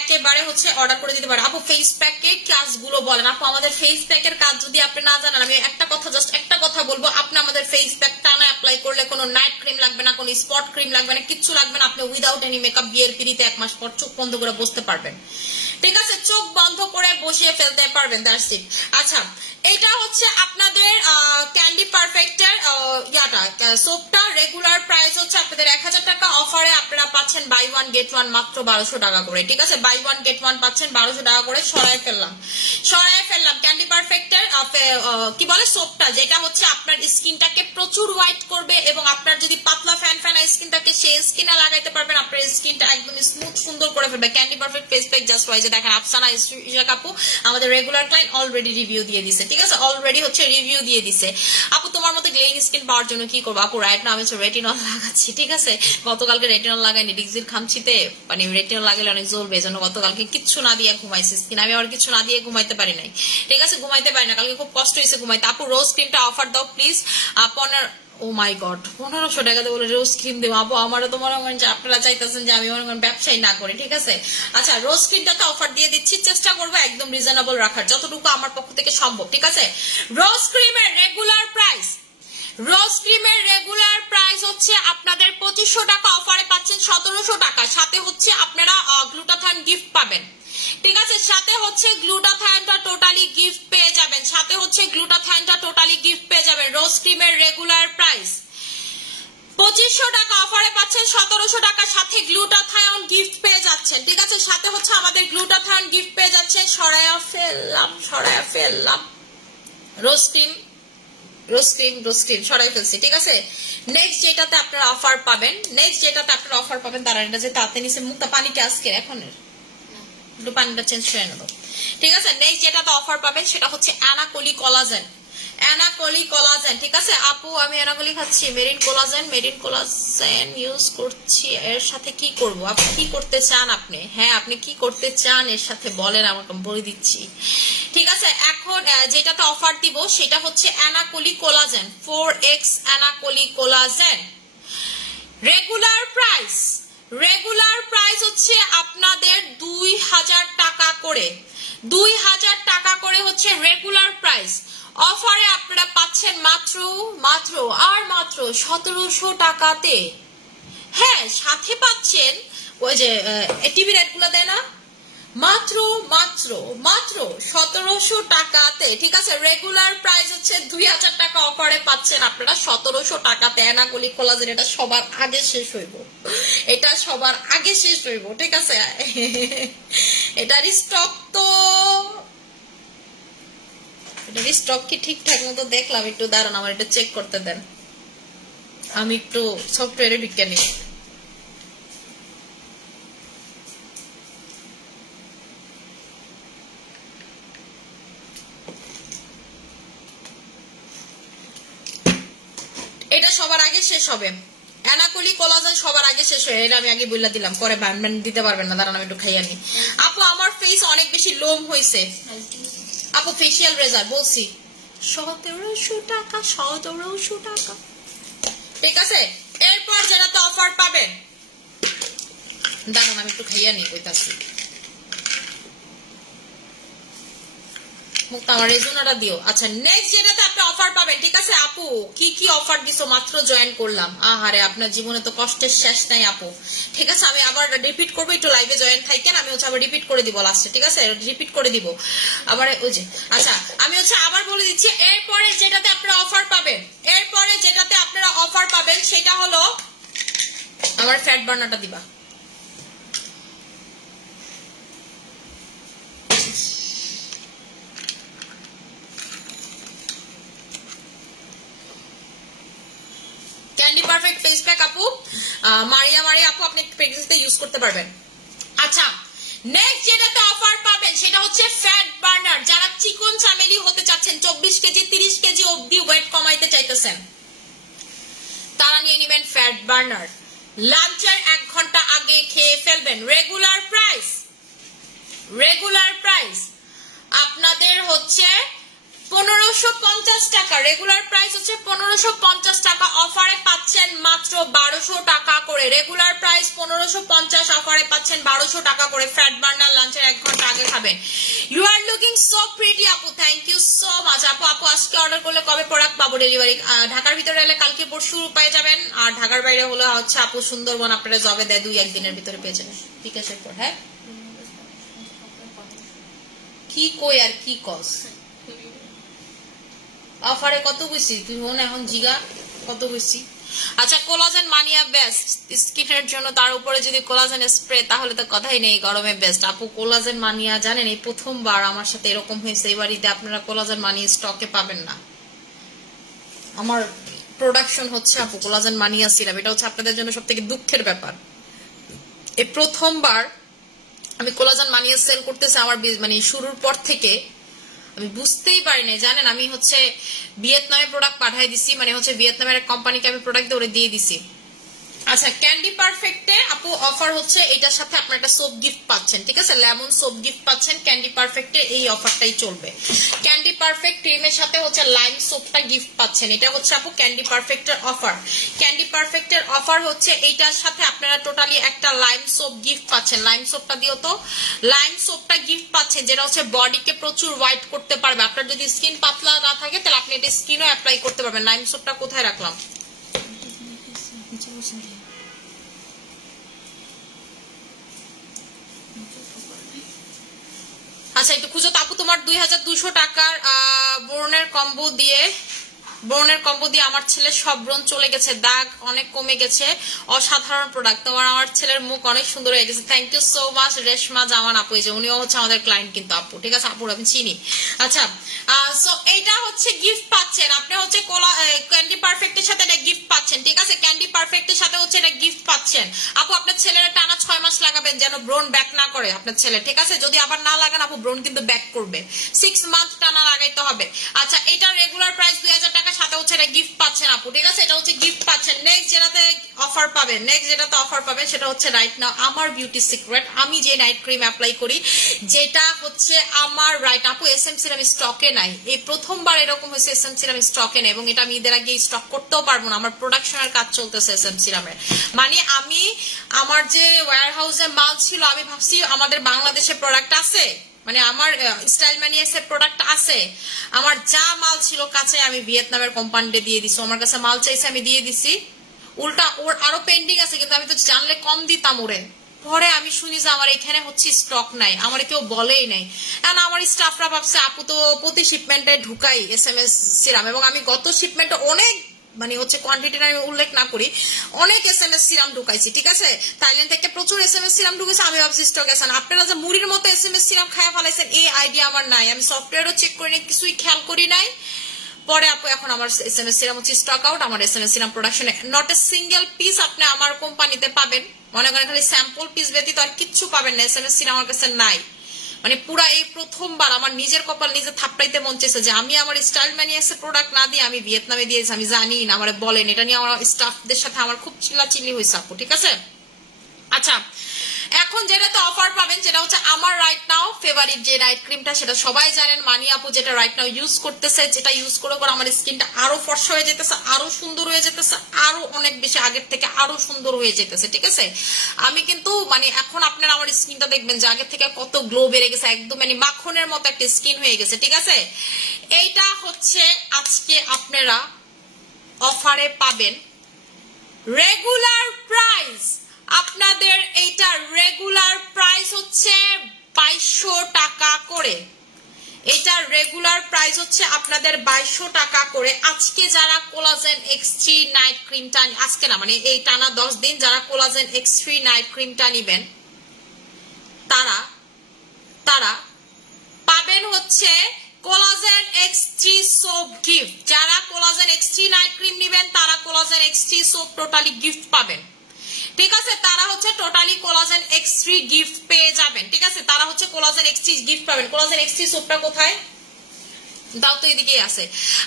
একেবারে হচ্ছে অর্ডার করে দিতে পারেন। আপু ফেস প্যাকের কাজগুলো বলেন। আপু আমাদের ফেস প্যাকের কাজ যদি আপনি না জানেন, আমি একটা কথা বলবো, আপনি আমাদের ফেস প্যাক টানা অ্যাপ্লাই করলে কোনো নাইট ক্রিম লাগবে না, কোনো স্পট ক্রিম লাগবে না, কিচ্ছু লাগবে না। আপনি উইদাউট এনি মেকআপ বিয়ের পিড়িতে 1 মাস পর চোখ বন্ধ করে বসতে পারবেন, ঠিক আছে? চোখ বন্ধ করে বসিয়ে ফেলতে পারবেন, দ্যাটস ইট। আচ্ছা এটা হচ্ছে আপনাদের ক্যান্ডি পারফেক্টের ইয়াটা সোপটা। রেগুলার প্রাইস হচ্ছে আপনাদের 1000 টাকা, অফারে আপনারা পাচ্ছেন বাই ওয়ান গেট ওয়ান মাত্র 1200 টাকা করে, ঠিক আছে? বাই ওয়ান গেট ওয়ান পাচ্ছেন 1200 টাকা করে। সরাই ফেললাম ক্যান্ডি পারফেক্টের কি বলে সোপটা, যেটা হচ্ছে আপনার স্কিনটাকে প্রচুর হোয়াইট করবে, এবং আপনার যদি পাতলা ফ্যান স্কিন থাকে সেই স্কিনে লাগাইতে পারবেন, আপনার স্কিনটা একদম স্মুথ সুন্দর করে ফেলবে। Candy perfect face pack just wise দেখেন আফসানা ইশা কাপু আমাদের রেগুলার ক্লায়েন্ট অলরেডি রিভিউ দিয়ে দিছে, ঠিক আছে? অলরেডি হচ্ছে রিভিউ দিয়ে দিছে। আপু তোমার মতো গ্লেইং স্কিন পাওয়ার জন্য কি করবো? আপু রাইট না আমি হচ্ছে রেটিনল লাগাচ্ছি, ঠিক আছে? গতকালকে রেটিনল লাগাইনি, ডিক্সির খামছিতে মানে রেটিনল লাগালে অনেক জ্বলবে, এই জন্য গতকালকে কিচ্ছু না দিয়ে ঘুমাইছি স্কিন। আমি আর কিছু না দিয়ে ঘুমাইতে পারি নাই, ঠিক আছে? ঘুমাইতে পারি না, কালকে খুব কষ্ট হয়েছে ঘুমাইতে। আপু রোজ ক্রিমটা অফার দাও প্লিজ। ও মাই গড 1500 টাকাতে বলে রোজ ক্রিম দেবো? আপু আমারও তো মনে করেন যে আপনারা চাইতেছেন যে আমি মনে করেন ব্যবসায়ী না করি, ঠিক আছে? আচ্ছা রোজ ক্রিমটাতে অফার দিয়ে দিচ্ছি, চেষ্টা করবো একদম রিজনেবল রাখার যতটুকু আমার পক্ষ থেকে সম্ভব, ঠিক আছে? রোজ ক্রিমের রেগুলার প্রাইস হচ্ছে আপনাদের 2500 টাকা, অফারে পাচ্ছেন 1700 টাকা। সাথে হচ্ছে আপনারা গ্লুটাথায়ন গিফট পাবেন, ঠিক আছে? সাথে হচ্ছে গ্লুটাথায়নটা টোটালি গিফট পেয়ে যাবেন। রোজ ক্রিমের রেগুলার প্রাইস 2500 টাকা, অফারে পাচ্ছেন 1700 টাকা, সাথে গ্লুটাথায়ন গিফট পেয়ে যাচ্ছেন, ঠিক আছে? সাথে হচ্ছে আমাদের গ্লুটাথায়ন গিফট পেয়ে যাচ্ছেন। সরায়া ফেললাম রোজ ক্রিম সরাই ফেলছি, ঠিক আছে? নেক্সট যেটাতে আপনারা অফার পাবেন তারা এটা যে তাতে নিচে মুক্তা পানিকে আজকে এখন একটু পানিটা চেঞ্জ করে নেবো, ঠিক আছে? নেক্সট যেটাতে অফার পাবেন সেটা হচ্ছে অ্যানাকোলি কোলাজেন, ঠিক আছে? আপু আমি অ্যানাকোলি খাচ্ছি, মেরিন কোলাজেন ইউজ করছি। এর সাথে কি করব? আপনি কি করতে চান? আপনি কি করতে চান এর সাথে বলেন, আমাকে বলে দিচ্ছি, ঠিক আছে? এখন যেটাতে অফার দিব সেটা হচ্ছে অ্যানাকোলি কোলাজেন 4x অ্যানাকোলি collagen. Regular price regular price হচ্ছে আপনাদের 2000 টাকা করে, 2000 টাকা করে হচ্ছে রেগুলার প্রাইস। অফারে আপনারা পাচ্ছেন মাত্র মাত্র আর মাত্র 1700 টাকাতে। হ্যাঁ, সাথে পাচ্ছেন ওই যে টিভি রেটগুলো দেয় না, মাত্র মাত্র মাত্র 1700 টাকাতে। ঠিক আছে, রেগুলার প্রাইস হচ্ছে 2000 টাকা, অফারে পাচ্ছেন আপনারা 1700 টাকাতে। অ্যানাকলি কোলাজেন এটা সবার আগে শেষ হইব, এটা সবার আগে শেষ হইব। ঠিক আছে, এটার স্টক তো, এটার স্টক কি ঠিকঠাক মতো দেখলাম, একটু দাঁড়ান আমার এটা চেক করতে দেন, আমি একটু সফটওয়্যারে ঢুকে নিই। এটা সবার আগে শেষ হবে, অ্যানাকলি কোলাজেন সবার আগে শেষ হয়, এটা আমি আগে বলে দিলাম, পরে ব্যান্ড দিতে পারবেন না। দাঁড়ান আমি একটু খাইয়া নি। আপু আমার ফেস অনেক বেশি লোম হয়েছে, আপু ফেসিয়াল রেজার বলছি 1700 টাকা, 1700 টাকা। ঠিক আছে, এরপর যারা তো অফার পাবেন, দাঁড়ান আমি একটু খাইয়া নি কইতাছি। আমার রেজুনাটা দিও। আচ্ছা, নেক্সট যেটাতে আপনি অফার পাবেন। ঠিক আছে আপু, কি কি অফার দিছো, মাত্র জয়েন করলাম। আহারে, আপনার জীবনে তো কষ্টের শেষ নাই আপু। ঠিক আছে, আমি আবার রিপিট করবো, একটু লাইভে জয়েন থাকেন, আমি হচ্ছে আবার রিপিট করে দিব লাস্টে। ঠিক আছে, রিপিট করে দিব আবার ওই যে। আচ্ছা, আমি হচ্ছে আবার বলে দিচ্ছি, এরপরে যেটাতে আপনারা অফার পাবেন, এরপরে যেটাতে আপনারা অফার পাবেন সেটা হলো, আমার ফ্যাট বার্নারটা দিবা। ক্যান্ডি পারফেক্ট ফেস প্যাক আপু, মারিয়া আপু আপনি প্রেগন্যান্সিতে ইউজ করতে পারবেন। আচ্ছা, নেক্সট যেটাতে অফার পাবেন সেটা হচ্ছে ফ্যাট বার্নার। যারা চিকন চামেলি হতে চাচ্ছেন, 24 কেজি 30 কেজি অবধি ওয়েট কমাইতে চাইতেছেন, তারা নিয়ে নেবেন ফ্যাট বার্নার। লাঞ্চের 1 ঘন্টা আগে খেয়ে ফেলবেন। রেগুলার প্রাইস আপনাদের হচ্ছে 1550 টাকা, রেগুলার প্রাইস হচ্ছে 1550 টাকা, অফারে পাচ্ছেন মাত্র 1200 টাকা করে। রেগুলার প্রাইস 1550, অফারে পাচ্ছেন 1200 টাকা করে। ফ্যাট বার্নার লাঞ্চের 1 ঘন্টা আগে খাবেন। You are looking so pretty আপু, থ্যাংক ইউ সো মাচ আপু। আপু আজকে অর্ডার করলে কবে প্রোডাক্ট পাবো ডেলিভারি? ঢাকার ভিতরে এলে কালকে পরশু পেয়ে যাবেন, আর ঢাকার বাইরে হলে হচ্ছে আপু সুন্দরবন আপনারা জবে দেয় 2-1 দিনের ভিতরে পেয়ে যাবেন। ঠিক আছে, হ্যাঁ কি কই আর কি কস, অফারে কত বেশি তুই হন এখন জিগা কত বেশি। আচ্ছা, কোলাজেন মানিয়া বেস্ট স্কিনের জন্য, তার উপরে যদি কোলাজেন স্প্রে, তাহলে তো কথাই নেই, গরমে বেস্ট আপু। কোলাজেন মানিয়া জানেন এই প্রথমবার আমার সাথে এরকম হয়েছে, এবার ঈদে আপনারা কোলাজেন মানিয়া স্টকে পাবেন না। আমার প্রোডাকশন হচ্ছে আপু কোলাজেন মানিয়া সিরাপ, এটা হচ্ছে আপনাদের জন্য সব থেকে দুঃখের ব্যাপার। এই প্রথমবার আমি কোলাজেন মানিয়া সেল করতেছি, আমার মানে শুরুর পর থেকে আমি বুঝতেই পারি না। জানেন, আমি হচ্ছে ভিয়েতনামে প্রোডাক্ট পাঠাই দিছি, মানে হচ্ছে ভিয়েতনামের এক কোম্পানিকে আমি প্রোডাক্ট দিয়ে দিছি। আচ্ছা, ক্যান্ডি পারফেক্টে আপু অফার হচ্ছে এটার সাথে আপনার একটা সোপ গিফট পাচ্ছেন। ঠিক আছে, লেমন সোপ গিফট পাচ্ছেন। ক্যান্ডি পারফেক্টে এই অফারটাই চলবে। ক্যান্ডি পারফেক্ট ক্রিমের সাথে হচ্ছে লাইম সোপটা গিফট পাচ্ছেন। এটা হচ্ছে আপু ক্যান্ডি পারফেক্টের অফার। ক্যান্ডি পারফেক্টের অফার হচ্ছে এইটার সাথে আপনারা টোটালি একটা লাইম সোপ গিফট পাচ্ছেন। লাইম সোপটা দিও তো, লাইম সোপটা গিফট পাচ্ছেন, যেটা হচ্ছে বডিকে প্রচুর হোয়াইট করতে পারবে। আপনার যদি স্কিন পাতলা না থাকে তাহলে আপনি এটা স্কিনও অ্যাপ্লাই করতে পারবেন। লাইম সোপটা কোথায় রাখলাম? আচ্ছা, একটু খুঁজো তো আপু। তোমার 2200 টাকার ব্রণের কম্বো দিয়ে আমার ছেলের সব ব্রণ চলে গেছে, দাগ অনেক কমে গেছে, অসাধারণ প্রোডাক্ট। তোমার আমার ছেলের মুখ অনেক সুন্দর হয়ে গেছে। Thank you so much Reshma Zaman আপু, এই যে উনিও হচ্ছে আমাদের ক্লায়েন্ট কিন্তু আপু। ঠিক আছে আপু, আমি চিনি। আচ্ছা, সো এইটা হচ্ছে গিফট পাচ্ছেন আপনি, হচ্ছে ক্যান্ডি পারফেক্টের সাথে এটা গিফট পাচ্ছেন। ঠিক আছে, ক্যান্ডি পারফেক্টের সাথে হচ্ছে এটা গিফট পাচ্ছেন আপু। আপনার ছেলের টানা 6 মাস লাগাবেন যেন ব্রণ ব্যাক না করে আপনার ছেলে। ঠিক আছে, যদি আবার না লাগান আপু ব্রণ কিন্তু ব্যাক করবে, 6 মান্থ টানা লাগাইতে হবে। আচ্ছা, এটা রেগুলার প্রাইস 2000 টাকা, সাথে হচ্ছে এটা গিফট পাচ্ছেন আপু। ঠিক আছে, এটা হচ্ছে গিফট পাচ্ছেন। নেক্সট যেটাতে অফার পাবেন, নেক্সট যেটাতে অফার পাবেন সেটা হচ্ছে রাইট নাও আমার বিউটি সিক্রেট, আমি যে নাইট ক্রিম অ্যাপ্লাই করি, যেটা হচ্ছে আমার রাইট আপু এসএম সিরাম স্টকে নাই, এই প্রথমবার এরকম হয়েছে এসএম সিরাম স্টকে নেই, এবং এটা আমি ঈদের আগে স্টক করতেও পারবো না, আমার প্রোডাকশনের কাজ চলতেছে এসএম সিরামের। মানে আমি আমার যে ওয়্যার হাউসে মাল ছিল, আমি ভাবছি আমাদের বাংলাদেশে প্রোডাক্ট আছে, মানে আমার স্টাইল ম্যানিয়াসের প্রোডাক্ট আছে, আমার যা মাল ছিল কাছে আমি ভিয়েতনামের কোম্পানিতে দিয়ে দিছি, আমার কাছে মাল চাইছে আমি দিয়ে দিছি, উল্টা ওর আরো পেন্ডিং আছে, কিন্তু আমি তো জানলে কম দিতাম ওরে। পরে আমি শুনি যে আমার এখানে হচ্ছে স্টক নাই, আমার কেউ বলেই নাই, কারণ আমার স্টাফরা ভাবছে আপু তো প্রতি শিপমেন্টে ঢুকাই এসএমএস সিরাম, এবং আমি গত শিপমেন্টে অনেক মানে হচ্ছে কোয়ান্টিটিটা আমি উল্লেখ না করি, অনেক এসএমএস সিরাম ঢুকাইছি, ঠিক আছে, থাইল্যান্ড থেকে প্রচুর এসএমএস সিরাম ঢুকেছে, আমি ভাবছি স্টক আছে না। আপনারা যে মুড়ির মতো এসএমএস সিরাম খায়া ফেলাইছেন এই আইডিয়া আমার নাই, আমি সফটওয়্যারও চেক করি নাই, কিছুই খেয়াল করি নাই। পরে আপু এখন আমার এসএমএস সিরাম হচ্ছে স্টক আউট, আমার এসএমএস সিরাম প্রোডাকশনে নট এ সিঙ্গেল পিস আপনি আমার কোম্পানিতে পাবেন, মনে করেন খালি স্যাম্পল পিস ব্যতীত আর কিচ্ছু পাবেন না, এসএমএস সিরাম আমার কাছে নাই। মানে পুরা এই প্রথমবার আমার নিজের কপাল নিজে থাপড়াইতে মন চেয়েছে যে আমি আমার স্টাইল ম্যানিয়াসের প্রোডাক্ট না দিয়ে আমি ভিয়েতনামে দিয়েছি, আমি জানি না, আমার বলেন, এটা নিয়ে আমার স্টাফদের সাথে আমার খুব চিল্লাচিল্লি হয়েছে আপু, ঠিক আছে। আচ্ছা, এখন যেটাতে অফার পাবেন যেটা হচ্ছে আমার রাইট নাও ফেভারিট যে নাইট ক্রিমটা, সেটা সবাই জানেন, মানি আপু যেটা রাইট নাও ইউজ করতেছে, যেটা ইউজ করে আমার স্কিনটা আরো ফর্সা হয়ে যেতেছে, আরো সুন্দর হয়ে যেতেছে, আরো অনেক বেশি আগের থেকে আরো সুন্দর হয়ে যেতেছে, ঠিক আছে। আমি কিন্তু মানে এখন আপনারা আমার স্কিনটা দেখবেন যে আগের থেকে কত গ্লো বেড়ে গেছে, একদম মানে মাখনের মতো একটা স্কিন হয়ে গেছে, ঠিক আছে। এইটা হচ্ছে আজকে আপনারা অফারে পাবেন, রেগুলার প্রাইস আপনাদের এইটা রেগুলার প্রাইস হচ্ছে 2200 টাকা করে, এটা রেগুলার প্রাইস হচ্ছে আপনাদের 2200 টাকা করে। আজকে যারা কোলাজেন X3 নাইট ক্রিমটা, আজকে না মানে এই টানা 10 দিন যারা কোলাজেন X3 নাইট ক্রিমটা নিবেন তারা তারা পাবেন হচ্ছে কোলাজেন X3 সোপ গিফট, যারা কোলাজেন X3 নাইট ক্রিম নিবেন তারা collagen X3 soap totally gift পাবেন, ঠিক আছে, তারা হচ্ছে টোটালি কোলাজেন X3 গিফট পেয়ে যাবেন, ঠিক আছে, তারা হচ্ছে কোলাজেন X3 গিফট পাবেন। কোলাজেন X3 সোপটা কোথায় দাও তো, এদিকেই আছে।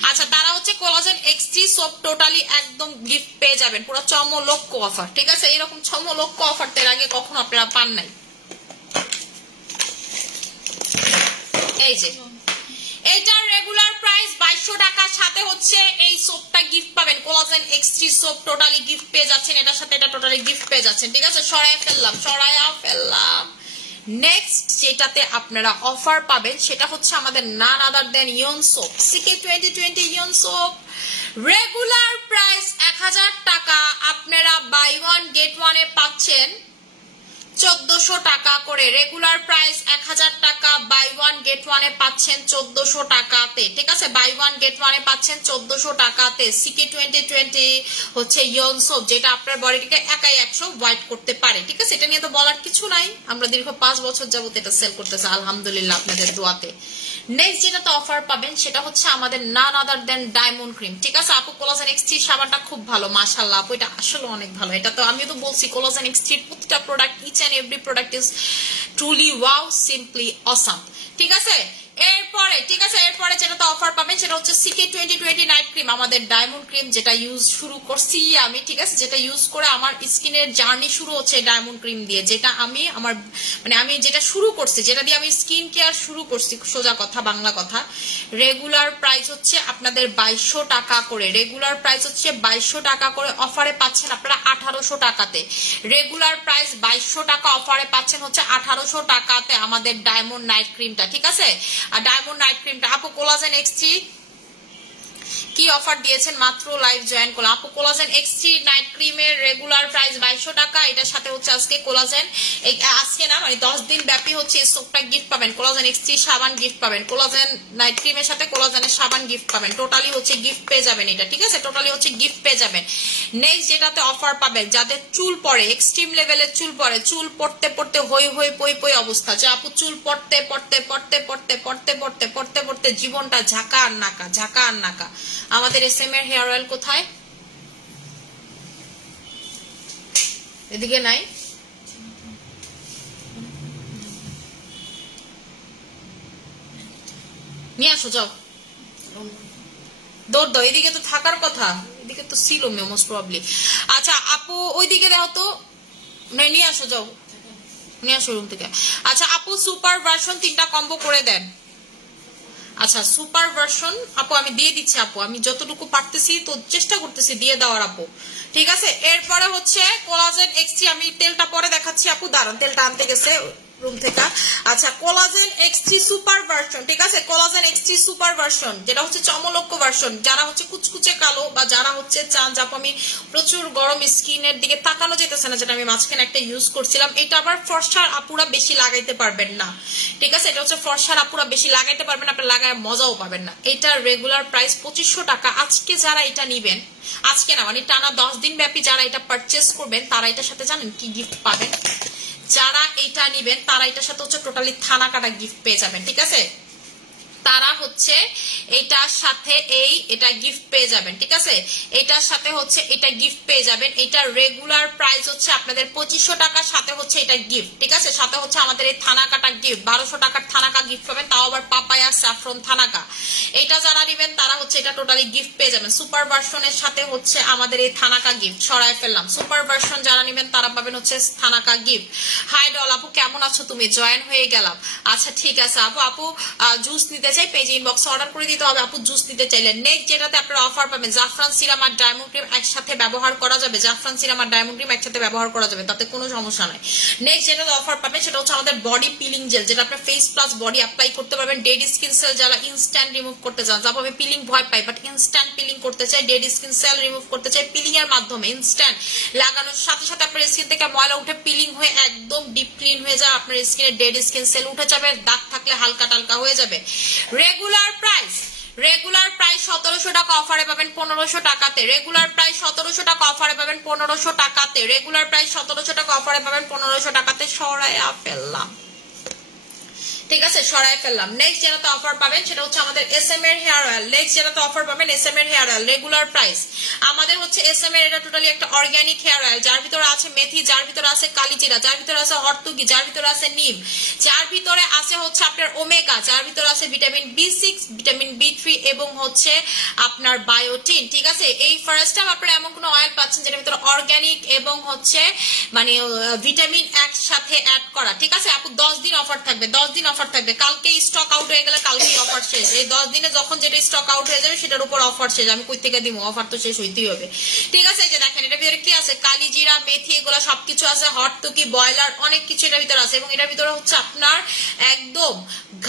আচ্ছা, তারা হচ্ছে কোলাজেন X3 সোপ টোটালি একদম গিফট পেয়ে যাবেন, পুরো চমলক্ষ অফার, ঠিক আছে, এরকম চমলক্ষ অফার এর আগে কখনো আপনারা পান নাই। এই যে এটার রেগুলার প্রাইস 2200 টাকার সাথে হচ্ছে এই সোপটা গিফট পাবেন, collagen X3 soap totally gift পেয়ে যাচ্ছেন, এটার সাথে এটা টোটালি গিফট পেয়ে যাচ্ছেন, ঠিক আছে, সরায়া ফেললাম। নেক্সট যেটাতে আপনারা অফার পাবেন সেটা হচ্ছে আমাদের নান আদার দেন ইয়ন সোপ, CK 2020 ইয়ন সোপ, রেগুলার প্রাইস 1000 টাকা, আপনারা বাই ওয়ান গেট ওয়ানে পাচ্ছেন 1400 টাকা করে, রেগুলার প্রাইস 1000 টাকা, বাই ওয়ান গেট ওয়ানে পাচ্ছেন 1400 টাকাতে, ঠিক আছে, বাই ওয়ান গেট ওয়ানে পাচ্ছেন 1400 টাকাতে। CK 2020 হচ্ছে ইয়ন সোপ, যেটা আপনার বডিটাকে একাই 100 হোয়াইট করতে পারে, ঠিক আছে, এটা নিয়ে তো বলার কিছু নাই, আমরা দীর্ঘ 5 বছর যাবত এটা সেল করতেছি আলহামদুলিল্লাহ আপনাদের দোয়াতে। নেক্সট যেটাতে অফার পাবেন সেটা হচ্ছে আমাদের নান আদার দেন ডায়মন্ড ক্রিম, ঠিক আছে আপু, কোলাজেন X3 সাবানটা খুব ভালো, মাশাআল্লাহ আপু, এটা আসলে অনেক ভালো, এটা তো আমি তো বলছি কোলাজেন X3 প্রত্যেকটা product each and every product is truly wow, simply awesome, ঠিক আছে। এরপরে ঠিক আছে, এরপরে যেটা অফার পাবেন সেটা হচ্ছে CK 2020 নাইট ক্রিম, আমাদের ডায়মন্ড ক্রিম, যেটা ইউজ শুরু করছি আমি, ঠিক আছে, যেটা ইউজ করে আমার স্কিনের জার্নি শুরু হচ্ছে ডায়মন্ড ক্রিম দিয়ে, যেটা আমি আমার মানে আমি যেটা শুরু করছি, যেটা দিয়ে আমি স্কিন কেয়ার শুরু করছি, সোজা কথা বাংলা কথা। রেগুলার প্রাইস হচ্ছে আপনাদের 2200 টাকা করে, রেগুলার প্রাইস হচ্ছে 2200 টাকা করে, অফারে পাচ্ছেন আপনারা 1800 টাকাতে, রেগুলার প্রাইস 2200 টাকা, অফারে পাচ্ছেন হচ্ছে 1800 টাকাতে আমাদের ডায়মন্ড নাইট ক্রিমটা, ঠিক আছে। আর ডায়মন্ড নাইট ক্রিমটা আপু কোলাজেন X3 কি অফার দিয়েছেন, মাত্র লাইভ জয়েন করলাম আপু, কোলাজেন X3 নাইট ক্রিমের রেগুলার প্রাইস 2200 টাকা, এটার সাথে হচ্ছে আজকে কোলাজেন আজকে না মানে 10 দিন ব্যাপী হচ্ছে এই সোপটা গিফট পাবেন, কোলাজেন X3 সাবান গিফট পাবেন, কোলাজেন নাইট ক্রিমের সাথে কোলাজেনের সাবান গিফট পাবেন, টোটালি হচ্ছে গিফট পেয়ে যাবেন এটা, ঠিক আছে, টোটালি হচ্ছে গিফট পেয়ে যাবেন। নেক্সট যেটাতে অফার পাবেন যাদের চুল পড়ে, এক্সট্রিম লেভেলের চুল পড়ে, চুল পড়তে পড়তে হই হই পই পই অবস্থা, যে আপু চুল পড়তে পড়তে পড়তে পড়তে পড়তে পড়তে পড়তে পড়তে জীবনটা ঝাঁকা আর নাকা, ঝাঁকা আর নাকা, আমাদের SM এর হেয়ার অয়েল কোথায়, এদিকে নাই, নিয়ে আসো যাও, দৌড় দাও, এদিকে তো থাকার কথা, এদিকে তো ছিল মোস্ট প্রবাবলি। আচ্ছা আপু ওইদিকে দাও তো, নিয়ে আসো, যাও নিয়ে আসো রুম থেকে। আচ্ছা আপু সুপার ভার্সন 3টা কম্বো করে দেন। আচ্ছা সুপার ভার্সন আপু আমি দিয়ে দিচ্ছি আপু, আমি যতটুকু পারতেছি তো চেষ্টা করতেছি দিয়ে দেওয়ার আপু, ঠিক আছে। এরপরে হচ্ছে কোলাজেন এক্সটি, আমি তেলটা পরে দেখাচ্ছি আপু, দাঁড়ান তেলটা আনতে গেছে রুম থেকে। আচ্ছা কোলাজেন এক্সটি সুপার ভার্সন, ঠিক আছে, কোলাজেন এক্সটি সুপার ভার্সন যেটা হচ্ছে চমলক্ষ ভার্সন, যারা হচ্ছে কুচকুচে কালো বা যারা হচ্ছে চান যাপো আমি প্রচুর গরম স্কিনের দিকে তাকানো যেতেছে না, যেটা আমি মাঝখানে একটা ইউজ করছিলাম, এটা আবার ফর্সার আপুরা বেশি লাগাইতে পারবেন না, ঠিক আছে, এটা হচ্ছে ফর্সার আপুরা বেশি লাগাইতে পারবেন, আপনি লাগায় মজাও পাবেন না। এটার রেগুলার প্রাইস 2500 টাকা। আজকে যারা এটা নিবেন, আজকে না মানে টানা 10 দিন ব্যাপী যারা এটা পারচেস করবেন তারা এটার সাথে জানেন কি গিফট পাবেন? যারা এটা নিবেন তারা এটার সাথে হচ্ছে টোটালি থানা কাটা গিফট পেয়ে যাবেন, ঠিক আছে, তারা হচ্ছে এটার সাথে এটা গিফট পেয়ে যাবেন, ঠিক আছে, এটার সাথে হচ্ছে এটা গিফট পেয়ে যাবেন। এটা রেগুলার প্রাইস হচ্ছে আপনাদের 2500 টাকার সাথে হচ্ছে এটা গিফট, ঠিক আছে, সাথে হচ্ছে আমাদের এই থানা কাটা গিফট 1200 টাকার থানাকা গিফট পাবেন, তাও আবার পাপায়া স্যাফরন থানাকা। এটা যারা নিবেন তারা হচ্ছে এটা টোটালি গিফট পেয়ে যাবেন। সুপার ভার্সনের সাথে হচ্ছে আমাদের এই থানাকা গিফট সরাই ফেললাম। সুপার ভার্সন যারা নিবেন তারা পাবেন হচ্ছে থানাকা গিফট। হাই ডল আপু কেমন আছো তুমি? জয়েন হয়ে গেলাম। আচ্ছা ঠিক আছে আপু, আপু জুস নিতে চাই পেজে ইনবক্স অর্ডার করে দিতে হবে আপু জুস নিতে চাইলে। নেক্সট যেটাতে আপনারা অফার পাবেন, জাফরান সিরাম আর ডায়মন্ড ক্রিম একসাথে ব্যবহার করা যাবে, জাফরান সিরাম আর ডায়মন্ড ক্রিম একসাথে ব্যবহার করা যাবে, তাতে কোনো সমস্যা নাই। নেক্সট যেটাতে অফার পাবেন সেটা হচ্ছে আমাদের বডি পিলিং জেল, যেটা আপনার ফেস প্লাস বডি অ্যাপ্লাই করতে পারবেন। ডেড স্কিন সেল যারা ইনস্ট্যান্ট রিমুভ করতে চান, যাবো আমি পিলিং ভয় পাই বাট ইনস্ট্যান্ট পিলিং করতে চাই, ডেড স্কিন সেল রিমুভ করতে চাই পিলিং এর মাধ্যমে, ইনস্ট্যান্ট লাগানোর সাথে সাথে আপনার স্কিন থেকে ময়লা উঠে পিলিং হয়ে একদম ডিপ ক্লিন হয়ে যায়, আপনার স্কিনে ডেড স্কিন সেল উঠে যাবে, দাগ থাকলে হালকা টালকা হয়ে যাবে। রেগুলার প্রাইস 1700 টাকা, অফারে পাবেন 1500 টাকাতে। রেগুলার প্রাইস 1700 টাকা, অফারে পাবেন 1500 টাকাতে। রেগুলার প্রাইস 1700 টাকা, অফারে পাবেন 1500 টাকাতে। সরাইয়া ফেললাম, ঠিক আছে, সরাই ফেললাম। নেক্সট যেটাতে অফার পাবেন সেটা হচ্ছে আমাদের এসএম এর হেয়ার অয়েল। নেক্সট যেটাতে অফার পাবেন এসএম এর হেয়ার অয়েল, রেগুলার প্রাইস আমাদের হচ্ছে এসএম এর, এটা টোটালি একটা অর্গানিক হেয়ার অয়েল, যার ভিতরে আছে মেথি, যার ভিতরে আছে কালিজিরা, যার ভিতরে আছে হরতুকি, যার ভিতরে আছে নিম, যার ভিতরে আছে হচ্ছে আপনার ওমেগা, যার ভিতরে আছে ভিটামিন বি6, ভিটামিন বি3 এবং হচ্ছে আপনার বায়োটিন, ঠিক আছে। এই ফার্স্ট টাইম আপনারা এমন কোনো অয়েল পাচ্ছেন যেটার ভিতরে অর্গানিক এবং হচ্ছে মানে ভিটামিন একসাথে অ্যাড করা, ঠিক আছে আপু। 10 দিন অফার থাকবে, 10 দিন অফার থাকবে, কালকে স্টক আউট হয়ে গেলে কালকেই অফার শেষ। এই 10 দিনে যখন যেটা স্টক আউট হয়ে যাবে সেটার উপর অফার শেষ, আমি কই থেকে দিব, অফার তো শেষ হইতেই হবে, ঠিক আছে। এই যে দেখেন এটার ভিতরে কি আছে, কালিজিরা, মেথি, এগুলো সবকিছু আছে, হটতুকি, বয়লার, অনেক কিছু এটার ভিতরে আছে। এবং এটার ভিতরে হচ্ছে আপনার একদম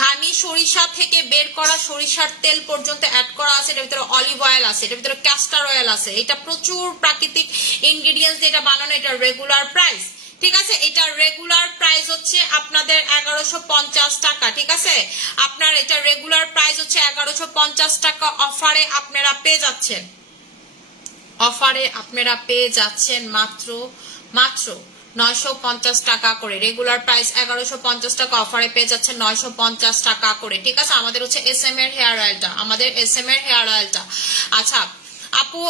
ঘানি সরিষা থেকে বের করা সরিষার তেল পর্যন্ত অ্যাড করা আছে, এটার ভিতরে অলিভ অয়েল আছে, এটার ভিতরে ক্যাস্টার অয়েল আছে, এটা প্রচুর প্রাকৃতিক ইনগ্রেডিয়েন্টস দিয়ে এটা বানানো। এটা রেগুলার প্রাইস, ঠিক আছে, এটা রেগুলার প্রাইস হচ্ছে আপনাদের 1150 টাকা, ঠিক আছে, আপনার এটা রেগুলার প্রাইস হচ্ছে 1150 টাকা, অফারে আপনারা পেয়ে যাচ্ছেন, অফারে আপনারা পেয়ে যাচ্ছেন মাত্র 950 টাকা করে। রেগুলার প্রাইস 1150 টাকা, অফারে পেয়ে যাচ্ছে 950 টাকা করে, ঠিক আছে। আমাদের হচ্ছে এসএম এর হেয়ার অয়েলটা, আমাদের এসএম এর হেয়ার অয়েলটা। আচ্ছা আপু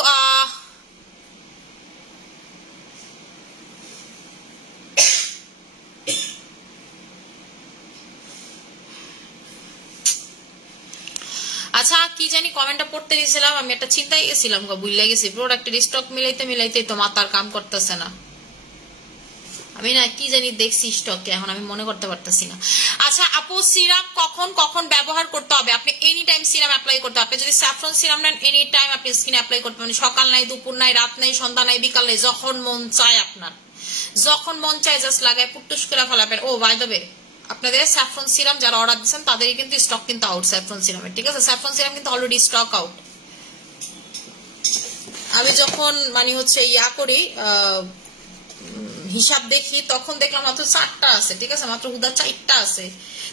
আচ্ছা কি জানি কমেন্টটা পড়তে গেছিলাম, আমি একটা চিন্তায় গেছিলাম, ভুলে গেছি। প্রোডাক্টের স্টক মিলাইতে তো মাথার কাম করতেছে না, আমি না কি জানি দেখছি স্টকে, এখন আমি মনে করতে পারতেছি না। আচ্ছা আপু সিরাম কখন কখন ব্যবহার করতে হবে? আপনি এনি টাইম সিরাম অ্যাপ্লাই করতে হবে। আপনি যদি স্যাফরন সিরাম নেন এনি টাইম আপনি স্কিনে অ্যাপ্লাই করতে পারেন, সকাল নাই, দুপুর নাই, রাত নাই, সন্ধ্যা নাই, বিকাল নাই, যখন মন চায় আপনার, যখন মন চায় জাস্ট লাগায় পুটুস করে ফেলাবেন। ও বাই দ্য ওয়ে আপনাদের স্যাফরন সিরাম যারা অর্ডার দিচ্ছেন তাদেরই কিন্তু স্টক কিন্তু আউট স্যাফরন সিরামের, ঠিক আছে, স্যাফরন সিরাম কিন্তু অলরেডি স্টক আউট। আমি যখন মানে হচ্ছে ইয়া করি হিসাব দেখি তখন দেখলাম মাত্র 4টা আছে, ঠিক আছে, মাত্র হুদা 4টা আছে।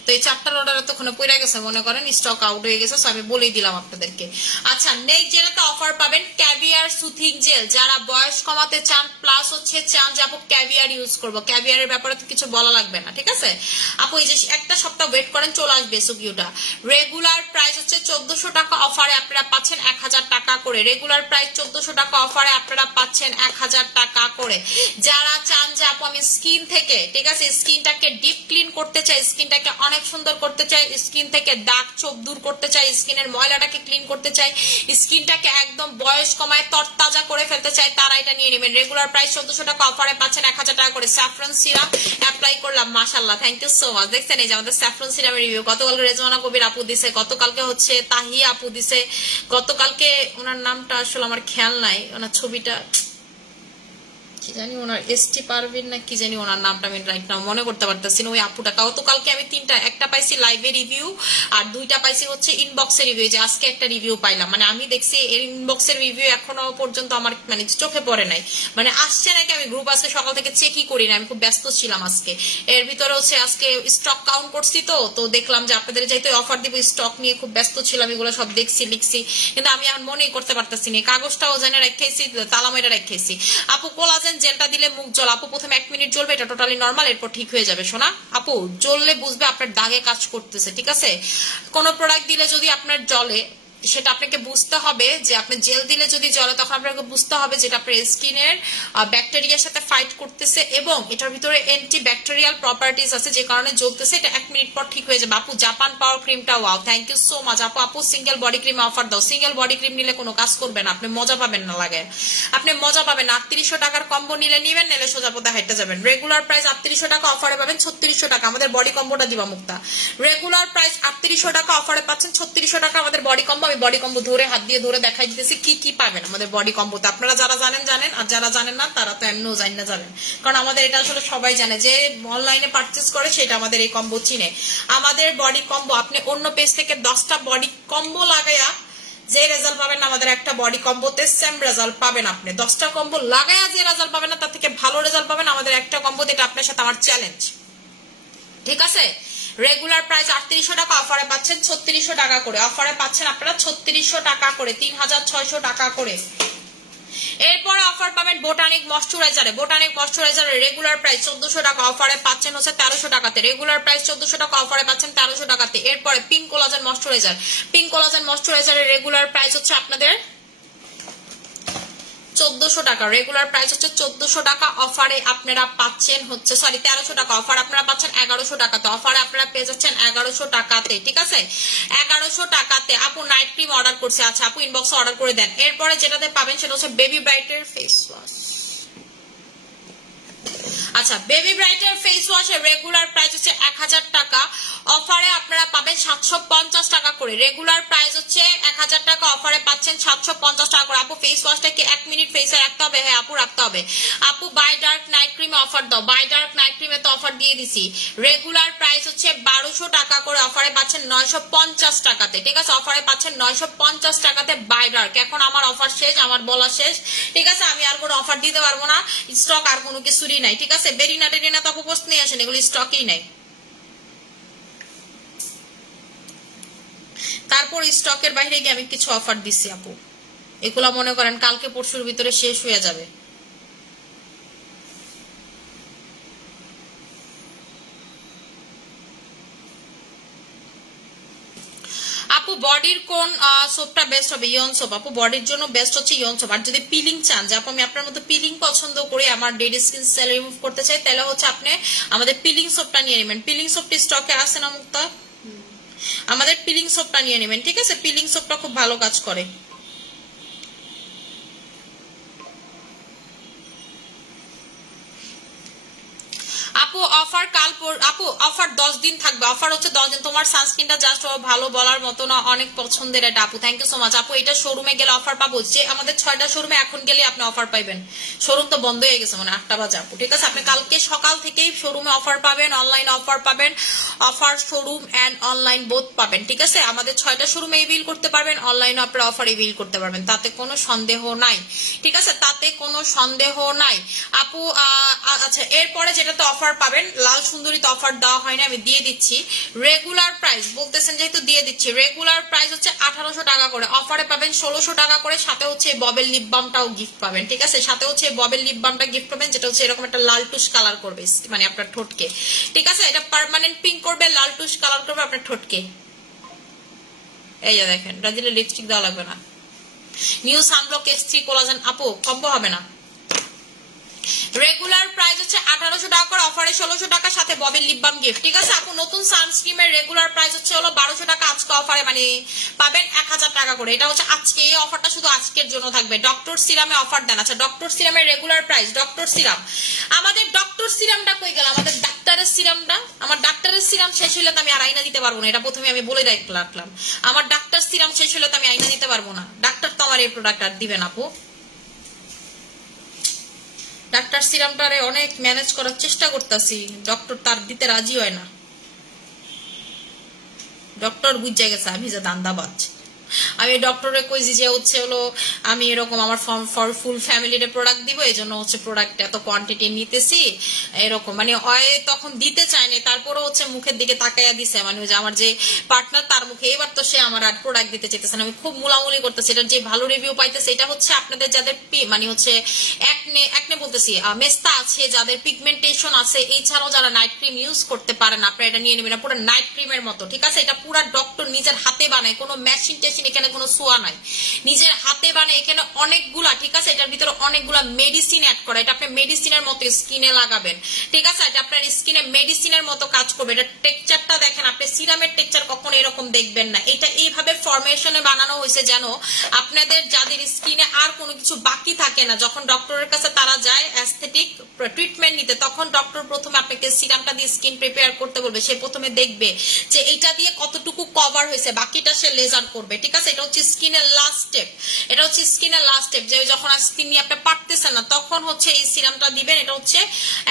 তো এই 4টার অর্ডার এতক্ষণে পড়ে গেছে, মনে করেন স্টক আউট হয়ে গেছে, আমি বলেই দিলাম আপনাদেরকে। আচ্ছা নেক্সট যেটাতে অফার পাবেন ক্যাভিয়ার সুথিং জেল, যারা বয়স কমাতে চান প্লাস হচ্ছে চান যে আপু ক্যাভিয়ার ইউজ করবো, ক্যাভিয়ারের ব্যাপারে তো কিছু বলা লাগবে না, ঠিক আছে আপু। এই যে একটা সপ্তাহ ওয়েট করেন, চলে আসবে সুকিউটা। রেগুলার প্রাইস হচ্ছে 1400 টাকা, অফারে আপনারা পাচ্ছেন 1000 টাকা করে। রেগুলার প্রাইস 1400 টাকা, অফারে আপনারা পাচ্ছেন 1000 টাকা করে। যারা চান যে আপু আমি স্কিন থেকে, ঠিক আছে, স্কিনটাকে ডিপ ক্লিন করতে চাই, স্কিনটাকে অনেক সুন্দর করতে চাই, স্কিন থেকে দাগ ছোপ দূর করতে চাই, স্কিনের ময়লাটাকে ক্লিন করতে চাই, স্কিনটাকে একদম বয়স কমায় তরতাজা করে ফেলতে চাই, তারা এটা নিয়ে নেবেন। রেগুলার প্রাইস 1400 টাকা, অফারে পাচ্ছেন 1000 টাকা করে। স্যাফরন সিরাম অ্যাপ্লাই করলাম, মাশাআল্লাহ, থ্যাংক ইউ সো মাচ। দেখছেন এই যে আমাদের স্যাফরন সিরামের রিভিউ গতকালকে রেজওয়ানা কবির আপু দিছে, গতকালকে হচ্ছে তাহিয়া আপু দিছে, গতকালকে ওনার নামটা আসলে আমার খেয়াল নাই, ওনার ছবিটা কি জানি, ওনার এসটি পারভিন না কি জানি ওনার নামটা, আমি রাইট নাও মনে করতে পারতেছি না। ওই আপুটা গতকালকে আমি একটা পাইছি লাইভে রিভিউ আর 2টা পাইছি হচ্ছে ইনবক্সের রিভিউ, যে আজকে একটা রিভিউ পাইলাম। মানে আমি দেখছি এর ইনবক্সের রিভিউ এখনো পর্যন্ত আমার মানে চোখে পড়ে নাই, মানে আসছে নাকি, আমি গ্রুপ আজকে সকাল থেকে চেকই করি না, আমি খুব ব্যস্ত ছিলাম আজকে। এর ভিতরে হচ্ছে আজকে স্টক কাউন্ট করছি, তো দেখলাম যে আপনাদের যেহেতু অফার দিব, স্টক নিয়ে খুব ব্যস্ত ছিলাম, এগুলো সব দেখছি লিখছি, কিন্তু আমি এখন মনেই করতে পারতেছি না। কাগজটাও জেনে রেখেছি, তালা মেরে রেখেছি। আপু কোলাজেন জেলটা দিলে মুখ জ্বল, আপু প্রথমে 1 মিনিট জ্বলবে, এটা টোটালি নরমাল, এরপর ঠিক হয়ে যাবে সোনা। আপু জ্বললে বুঝবে আপনার দাগে কাজ করতেছে, ঠিক আছে। কোন প্রোডাক্ট দিলে যদি আপনার জ্বলে, সেটা আপনাকে বুঝতে হবে যে আপনি জেল দিলে যদি জ্বলে, তখন আপনাকে বুঝতে হবে যেটা আপনার স্কিনের ব্যাকটেরিয়ার সাথে ফাইট করতেছে এবং এটার ভিতরে অ্যান্টি ব্যাকটেরিয়াল প্রপার্টিজ আছে, যে কারণে জ্বলতেছে। এটা 1 মিনিট পর ঠিক হয়ে যাবে। আপু জাপান পাওয়ার ক্রিমটা wow, thank you so much আপু। আপু সিঙ্গেল বডি ক্রিম অফার দাও, সিঙ্গেল বডি ক্রিম নিলে কোনো কাজ করবে না, আপনি মজা পাবেন না, লাগে আপনি মজা পাবেন না। 3800 টাকার কম্বো নিলে নিবেন, নিলে সোজা পথে হাইটে যাবেন। রেগুলার প্রাইস 3800 টাকা, অফারে পাবেন 3600 টাকা। আমাদের বডি কম্বোটা দিবা মুক্তা। রেগুলার প্রাইস 3800 টাকা, অফারে পাচ্ছেন 3600 টাকা আমাদের বডি কম্বো। আমি বডি কম্বো ধরে হাত দিয়ে ধরে দেখাই দিতেছি কি কি পাবেন আমাদের বডি কম্বোতে। আপনারা যারা জানেন জানেন, আর যারা জানেন না তারা তো এমনিও জানেন না, জানেন, কারণ আমাদের এটা আসলে সবাই জানে, যে অনলাইনে পারচেজ করে সেটা আমাদের এই কম্বো চিনে। আমাদের বডি কম্বো আপনি অন্য পেজ থেকে 10টা বডি কম্বো লাগাইয়া যে রেজাল্ট পাবেন না, আমাদের একটা বডি কম্বোতে সেম রেজাল্ট পাবেন। আপনি 10টা কম্বো লাগাইয়া যে রেজাল্ট পাবেন না, তার থেকে ভালো রেজাল্ট পাবেন আমাদের একটা কম্বোতে। এটা আপনার সাথে আমার চ্যালেঞ্জ, ঠিক আছে। রেগুলার প্রাইস 3800 টাকা, অফারে পাচ্ছেন 3600 টাকা করে। অফারে পাচ্ছেন আপনারা 3600 টাকা করে, 3600 টাকা করে। এরপরে অফার পাবেন বোটানিক ময়শ্চারাইজারে। বোটানিক ময়শ্চারাইজারের রেগুলার প্রাইস 1400 টাকা, অফারে পাচ্ছেন হচ্ছে 1300 টাকাতে। রেগুলার প্রাইস 1400 টাকা, অফারে পাচ্ছেন 1300 টাকাতে। এরপরে pink collagen moisturiser. Pink collagen ময়শ্চারাইজারের রেগুলার প্রাইস হচ্ছে আপনাদের 1400 টাকা। রেগুলার প্রাইস হচ্ছে 1400 টাকা, অফারে আপনারা পাচ্ছেন হচ্ছে 1300 টাকা, অফার আপনারা পাচ্ছেন 1100 টাকাতে। অফারে আপনারা পেয়ে যাচ্ছেন 1100 টাকাতে, ঠিক আছে, 1100 টাকাতে। আপু নাইট ক্রিম অর্ডার করছে, আচ্ছা আপু ইনবক্সে অর্ডার করে দেন। এরপরে যেটাতে পাবেন সেটা হচ্ছে বেবি ব্রাইটের ফেস ওয়াশ। আচ্ছা বেবি ব্রাইটের ফেস ওয়াশের রেগুলার প্রাইস হচ্ছে 1000 টাকা, অফারে আপনারা পাবেন 750 টাকা করে। রেগুলার প্রাইস হচ্ছে 1000 টাকা, অফারে পাচ্ছেন 750 টাকা করে। আপু ফেস ওয়াশটাকে 1 মিনিট ফেসে রাখতে হবে, হ্যাঁ আপু রাখতে হবে। আপু বাই ডার্ক নাইট ক্রিমে অফার দাও, বাই ডার্ক নাইট ক্রিমে তো অফার দিয়ে দিছি। রেগুলার প্রাইস হচ্ছে 1200 টাকা করে, অফারে পাচ্ছেন 950 টাকাতে, ঠিক আছে, অফারে পাচ্ছেন 950 টাকাতে বাই ডার্ক। এখন আমার অফার শেষ, আমার বলা শেষ, ঠিক আছে, আমি আর কোনো অফার দিতে পারবো না, স্টক আর কোনো কিছুরই নাই, ঠিক আছে। বেরিনা টেরিনা তো আপু পোস্ট নিয়ে আসেন, এগুলো স্টকই নাই। তারপর স্টকের বাইরে গিয়ে আমি কিছু অফার দিচ্ছি আপু, এগুলা মনে করেন কালকে পরশুর ভিতরে শেষ হয়ে যাবে। আপু বডির কোন সোপটা বেস্ট হবে? ইয়ন সোপ। আপু বডির জন্য বেস্ট হচ্ছে ইয়ন সোপ। আর যদি পিলিং চান, যে আপু আমি আপনার মতো পিলিং পছন্দ করি, আমার ডেড স্কিন সেল রিমুভ করতে চাই, তাহলে হচ্ছে আপনি আমাদের পিলিং সোপটা নিয়ে নেবেন। পিলিং সোপটি স্টকে আছে না মুক্তা? আমাদের পিলিং সোপটা নিয়ে নেবেন, ঠিক আছে, পিলিং সোপটা খুব ভালো কাজ করে। আপু অফার আপু অফার 10 দিন থাকবে, অফার হচ্ছে 10 দিন। তোমার সানস্ক্রিনটা জাস্ট ভালো বলার মতো না, অনেক পছন্দের এটা আপু, থ্যাংক ইউ সো মাচ আপু। এটা শোরুমে গেলে অফার পাবো, যে আমাদের 6টা শোরুমে এখন গেলে আপনি অফার পাইবেন। শোরুম তো বন্ধ হয়ে গেছে, মানে 8টা বাজে আপু, ঠিক আছে। আপনি কালকে সকাল থেকেই শোরুমে অফার পাবেন, অনলাইন অফার পাবেন, offer showroom and online both পাবেন, ঠিক আছে। আমাদের 6টা শোরুমে ইভিল করতে পারবেন, অনলাইনে আপনারা অফার ইভিল করতে পারবেন, তাতে কোনো সন্দেহ নাই, ঠিক আছে, তাতে কোনো সন্দেহ নাই আপু। আচ্ছা এরপরে যেটাতে অফার পাবেন, লাল সুন্দরীতে অফার দেওয়া হয়নি, আমি দিয়ে দিচ্ছি। রেগুলার প্রাইস বলতেছেন যেহেতু দিয়ে দিচ্ছি। রেগুলার প্রাইস হচ্ছে 1800 টাকা করে, অফারে পাবেন 1600 টাকা করে, সাথে হচ্ছে ববেল লিপ বামটাও গিফট পাবেন, ঠিক আছে, সাথে হচ্ছে ববেল লিপ বামটা গিফট পাবেন, যেটা হচ্ছে এরকম একটা লাল টুস কালার করবে, মানে আপনার ঠোঁটকে, ঠিক আছে, এটা পার্মানেন্ট পিঙ্ক করবে, লাল টুস কালার করবে আপনার ঠোঁটকে। এই যে দেখেন, এটা দিলে লিপস্টিক দেওয়া লাগবে না। নিউ সানব্লক S3 কোলাজেন আপু কম্বো হবে না। রেগুলার প্রাইস হচ্ছে 1800 টাকা করে, অফারে 1600 টাকার সাথে ববের লিপ বাম গিফট। ঠিক আছে আপু, নতুন সানস্ক্রিমের রেগুলার প্রাইস হচ্ছে হলো 1200 টাকা, আজকে অফারে মানে পাবেন 1000 টাকা করে। এটা হচ্ছে আজকে, এই অফারটা শুধু আজকের জন্য থাকবে। ডক্টর সিরামে অফার দেন। আচ্ছা ডক্টর সিরামের রেগুলার প্রাইস, ডক্টর সিরাম, আমাদের ডক্টর সিরামটা কই গেল? আমাদের ডাক্তারের সিরামটা, আমার ডাক্তারের সিরাম শেষ হলে তো আমি আর আইনা দিতে পারবো না, এটা প্রথমে আমি বলে রাখলাম। আমার ডাক্তার সিরাম শেষ হলে তো আমি আইনা দিতে পারবো না, ডাক্তার তো আমার এই প্রোডাক্ট আর দিবেন আপু। ডাক্তার সিরামটারে অনেক ম্যানেজ করার চেষ্টা করতেছি, ডক্টর তার দিতে রাজি হয় না। ডক্টর বুঝে গেছে আমি যে দান্দাবাজ। আমি ডক্টরে কইছি যে হচ্ছে হলো আমি এরকম আমার ফুল ফ্যামিলির প্রোডাক্ট দিব, এই জন্য হচ্ছে প্রোডাক্ট এত কোয়ান্টিটি নিতেছি এরকম, মানে তখন দিতে চায়নি, তারপরে হচ্ছে মুখের দিকে তাকাইয়া দিছে, মানে যে আমার যে পার্টনার তার মুখে, এবার তো সে আমার আর প্রোডাক্ট দিতে চাইতেছে না। আমি খুব মুলামুলি করতেছি, এটার যে ভালো রিভিউ পাইতেছে এটা হচ্ছে আপনাদের যাদের মানে হচ্ছে একনে বলতেছি মেস্তা আছে, যাদের পিগমেন্টেশন আছে, এছাড়াও যারা নাইট ক্রিম ইউজ করতে পারেন আপনারা এটা নিয়ে নেবেন। পুরো নাইট ক্রিমের মতো, ঠিক আছে? এটা পুরো ডক্টর নিজের হাতে বানায়, কোনো মেশিন টেশিন এখানে কোনো সোয়া নাই, নিজের হাতে বানায়। এখানে অনেকগুলা, ঠিক আছে, এটার ভিতরে অনেকগুলা মেডিসিন অ্যাড করা, এটা আপনি মেডিসিনের মতো স্কিনে লাগাবেন, ঠিক আছে? এটা আপনার স্কিনে মেডিসিনের মতো কাজ করবে। এটা টেক্সচারটা দেখেন, আপনি সিরামের টেক্সচার কখনো এরকম দেখবেন না। এটা এইভাবে ফরমেশনে বানানো হয়েছে যেন আপনাদের যাদের স্কিনে আর কোনো কিছু বাকি থাকে না, যখন ডক্টরের কাছে তারা যায় অ্যাস্থেটিক ট্রিটমেন্ট নিতে, তখন ডক্টর প্রথমে আপনাকে সিরামটা দিয়ে স্কিন প্রিপেয়ার করতে বলবে। সে প্রথমে দেখবে যে এটা দিয়ে কতটুকু কভার হয়েছে, বাকিটা সে লেজার করবে, ঠিক আছে? এটা হচ্ছে স্কিনের লাস্ট স্টেপ, এটা হচ্ছে স্কিনের লাস্ট স্টেপ, যে যখন স্কিন নিয়ে আপনি পারতেছেন না তখন হচ্ছে এই সিরামটা দিবেন। এটা হচ্ছে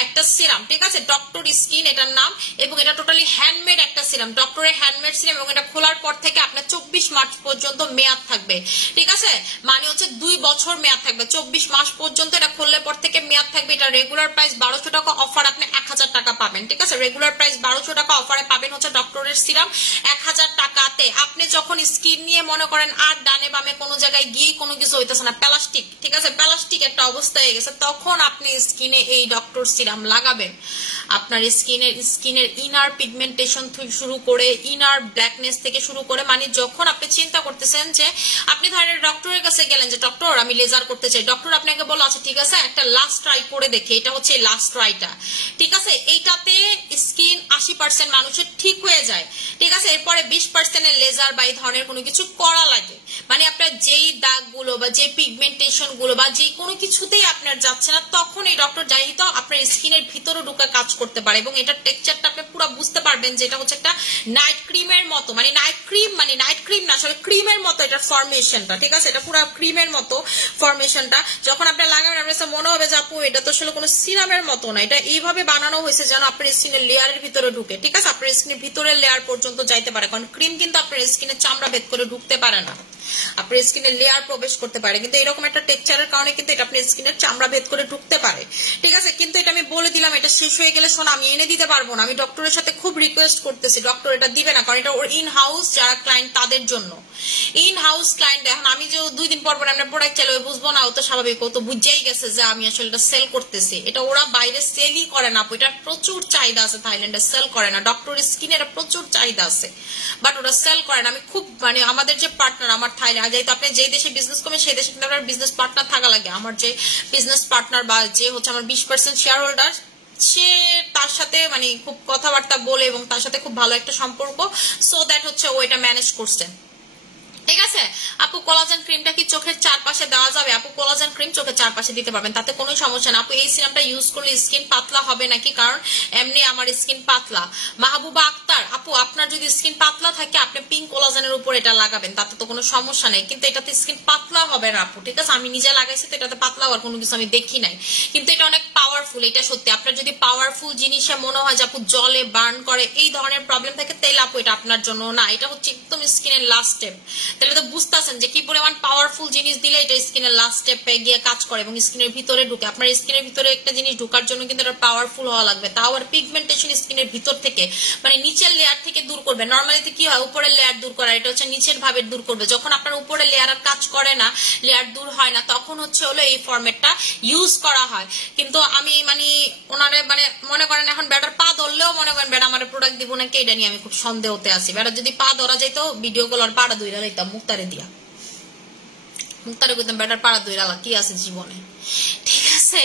একটা সিরাম, ঠিক আছে, ডক্টর স্কিন এটার নাম, এবং এটা টোটালি হ্যান্ডমেড একটা সিরাম, ডক্টরের হ্যান্ডমেড সিরাম, এবং এটা খোলার পর থেকে আপনার 24 মাস পর্যন্ত মেয়াদ থাকবে, ঠিক আছে? মানে হচ্ছে 2 বছর মেয়াদ থাকবে, 24 মাস পর্যন্ত এটা খুললে পর থেকে মেয়াদ থাকবে। এটা রেগুলার প্রাইস 1200 টাকা, অফার আপনি 1000 টাকা পাবেন, ঠিক আছে? রেগুলার প্রাইস 1200 টাকা, অফারে পাবেন হচ্ছে ডক্টরের সিরাম 1000 টাকাতে। আপনি যখন স্কিন নিয়ে মনে করেন আর ডানে বামে কোনো জায়গায় গিয়ে কোনো কিছু হইতেছে না, প্লাস্টিক, ঠিক আছে, প্লাস্টিক একটা অবস্থা হয়ে গেছে, তখন আপনি স্কিনে এই ডক্টর সিরাম লাগাবেন। আপনার স্কিনের ইনার পিগমেন্টেশন থেকে শুরু করে ইনার ব্ল্যাকনেস থেকে শুরু করে, মানে যখন আপনি চিন্তা করতেছেন যে আপনি ধরেন ডক্টরের কাছে গেলেন যে ডক্টর আমি লেজার করতে চাই, ডক্টর আপনাকে বলল আচ্ছা ঠিক আছে একটা লাস্ট ট্রাই করে দেখে, এটা হচ্ছে লাস্ট ট্রাইটা, ঠিক আছে? এইটাতে স্কিন 80% মানুষের ঠিক হয়ে যায়, ঠিক আছে? এরপরে 20% এর লেজার বা এই ধরনের কোনো কিছু করা লাগে, মানে আপনার যেই দাগগুলো বা যে পিগমেন্টেশন গুলো বা যে কোনো কিছুতেই আপনার যাচ্ছে না, তখন এই ডক্টর যাই তো আপনার স্কিনের ভিতরে ঢুকে কাজ করতে পারে, এবং এটার টেক্সচারটা আপনি পুরো বুঝতে পারবেন যে এটা হচ্ছে একটা নাইট ক্রিমের মতো, মানে নাইট ক্রিম না, আসলে ক্রিমের মতো এটার ফরমেশনটা, ঠিক আছে? এটা পুরো ক্রিমের মতো ফরমেশনটা, যখন আপনি লাগাবেন আপনার মনে হবে যে আপু এটা তো আসলে কোনো সিরামের মতো না, এটা এইভাবে বানানো হয়েছে যেন আপনার স্কিনের লেয়ারের ভিতরে ঢুকে, ঠিক আছে? আপনার স্কিনের ভিতরের লেয়ার পর্যন্ত যাইতে পারে, কারণ ক্রিম কিন্তু আপনার স্কিনের চামড়া ভেদ করে ঢুকতে পারে না, আপনার স্কিনের লেয়ার প্রবেশ করতে পারে, কিন্তু এরকম একটা টেক্সচারের কারণে কিন্তু এটা আপনার স্কিনের চামড়া ভেদ করে ঢুকতে পারে, ঠিক আছে? কিন্তু এটা আমি বলে দিলাম, এটা শেষ হয়ে গেলে শোনা আমি এনে দিতে পারবো না। আমি ডক্টরের সাথে খুব রিকোয়েস্ট করতেছি, ডক্টর এটা দিবে না, কারণ এটা ওর ইন হাউস যারা ক্লায়েন্ট তাদের জন্য, ইন হাউস ক্লায়েন্ট। এখন আমি যে 2 দিন পর আমরা প্রোডাক্ট চাইলে বুঝবো না, ও তো স্বাভাবিক, ও তো বুঝেই গেছে যে আমি আসলে এটা সেল করতেছি। এটা ওরা বাইরে সেলই করে না, এটার প্রচুর চাহিদা আছে, থাইল্যান্ডে সেল করে না, ডক্টর স্কিনের প্রচুর চাহিদা আছে, বাট ওরা সেল করে না। আমি খুব মানে আমাদের যে পার্টনার আমার থাইল্যান্ড, যেহেতু আপনি যে দেশে বিজনেস করবেন সেই দেশে কিন্তু আপনার বিজনেস পার্টনার থাকা লাগে, আমার যে বিজনেস পার্টনার বা যে হচ্ছে আমার 20% শেয়ার হোল্ডার, সে তার সাথে মানে খুব কথাবার্তা বলে এবং তার সাথে খুব ভালো একটা সম্পর্ক, সো দ্যাট হচ্ছে ও এটা ম্যানেজ করছে, ঠিক আছে? আপু কোলাজেন ক্রিমটা কি চোখের চারপাশে দেওয়া যাবে? আপু কোলাজেন ক্রিম চোখের চারপাশে দিতে পারবেন, তাতে কোনো সমস্যা না। আপু এই সিরামটা ইউজ করলে স্কিন পাতলা হবে নাকি? কারণ এমনি আমার স্কিন পাতলা। মাহবুবা আক্তার, আপু আপনার যদি স্কিন পাতলা থাকে আপনি পিঙ্ক কোলাজেনের উপর এটা লাগাবেন, তাতে তো কোনো সমস্যা নেই, কিন্তু এটাতে স্কিন পাতলা হবে না আপু, ঠিক আছে? আমি নিজে লাগাইছি তো এটাতে পাতলা হওয়ার কোনো কিছু আমি দেখি নাই, কিন্তু এটা অনেক পাওয়ারফুল, এটা সত্যি। আপনার যদি পাওয়ারফুল জিনিসে মনে হয় যে আপু জলে বার্ন করে এই ধরনের প্রবলেম থাকে, তাহলে আপু এটা আপনার জন্য না, এটা হচ্ছে একদম স্কিনের লাস্ট স্টেপ। তাহলে তো বুঝতেছেন যে কি পরিমাণ পাওয়ারফুল জিনিস দিলে এটা স্কিনের লাস্ট স্টেপে গিয়ে কাজ করে এবং স্কিনের ভিতরে ঢুকে। আপনার স্কিনের ভিতরে একটা জিনিস ঢোকার জন্য কিন্তু এটা পাওয়ারফুল হওয়া লাগবে, তাও আর পিগমেন্টেশন স্কিনের ভিতর থেকে মানে নিচের লেয়ার থেকে দূর করবে। নর্মালি কি হয় উপরের লেয়ার দূর করা, এটা হচ্ছে নিচের ভাবে দূর করবে। যখন আপনার উপরের লেয়ার আর কাজ করে না, লেয়ার দূর হয় না, তখন হচ্ছে হলো এই ফরম্যাটটা ইউজ করা হয়। কিন্তু আমি মানে ওনারে মানে মনে করেন এখন ব্যাটার পা ধরলেও মনে করেন ব্যাটা আমার প্রোডাক্ট দিব নাকি এটা নিয়ে আমি খুব সন্দেহতে আছি। ব্যাটার যদি পা ধরা যাইতো ভিডিও গুলোর পাড়া ধইরা দিতাম মুক্তারে দিয়া, মুক্তারে কইতাম ব্যাটার পাড়া ধইরা কি আছে জীবনে, ঠিক আছে? আছে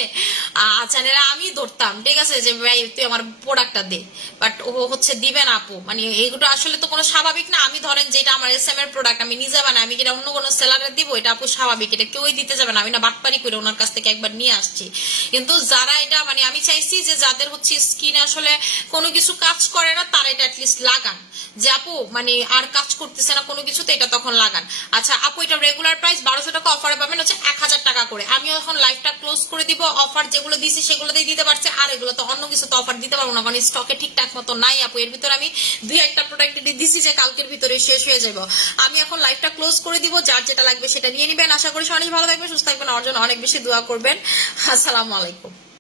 চ্যানেলে আমি ধরতাম, ঠিক আছে, যে ভাই তুই আমার প্রোডাক্টটা দে, বাট ও হচ্ছে দিবে না আপু। মানে এইগুলো আসলে তো কোনো স্বাভাবিক না। আমি ধরেন যেটা আমার SM এর প্রোডাক্ট আমি নিজে বানাই, আমি কিনা অন্য কোনো সেলারে দিব, এটা আপু স্বাভাবিক, এটা কেউই দিতে যাবে না। আমি না বাটপারি করে ওনার কাছ থেকে একবার নিয়ে আসছি। কিন্তু যারা এটা মানে আমি চাইছি যে যাদের হচ্ছে স্কিনে আসলে কোনো কিছু কাজ করে না তারা এটা অ্যাটলিস্ট লাগান, যে আপু মানে আর কাজ করতেছে না কোনো কিছুতে, এটা তখন লাগান। আচ্ছা আপু, এটা রেগুলার প্রাইস 1200 টাকা, অফারে পাবেন হচ্ছে 1000 টাকা করে। আমি এখন লাইভটা ক্লোজ করে দিব। অফার যেগুলো দিছি সেগুলোতেই দিতে পারছি, আর এগুলো তো অন্য কিছু তো অফার দিতে পারবো না, কারণ স্টকে ঠিকঠাক মতো নাই আপু। এর ভিতরে আমি 2-1টা প্রোডাক্ট দিছি যে কালকের ভিতরে শেষ হয়ে যাবে। আমি এখন লাইভটা ক্লোজ করে দিব, যার যেটা লাগবে সেটা নিয়ে নিবেন। আশা করি সবাই ভালো থাকবেন, সুস্থ থাকবেন, আমার জন্য অনেক বেশি দোয়া করবেন। আসসালামু আলাইকুম।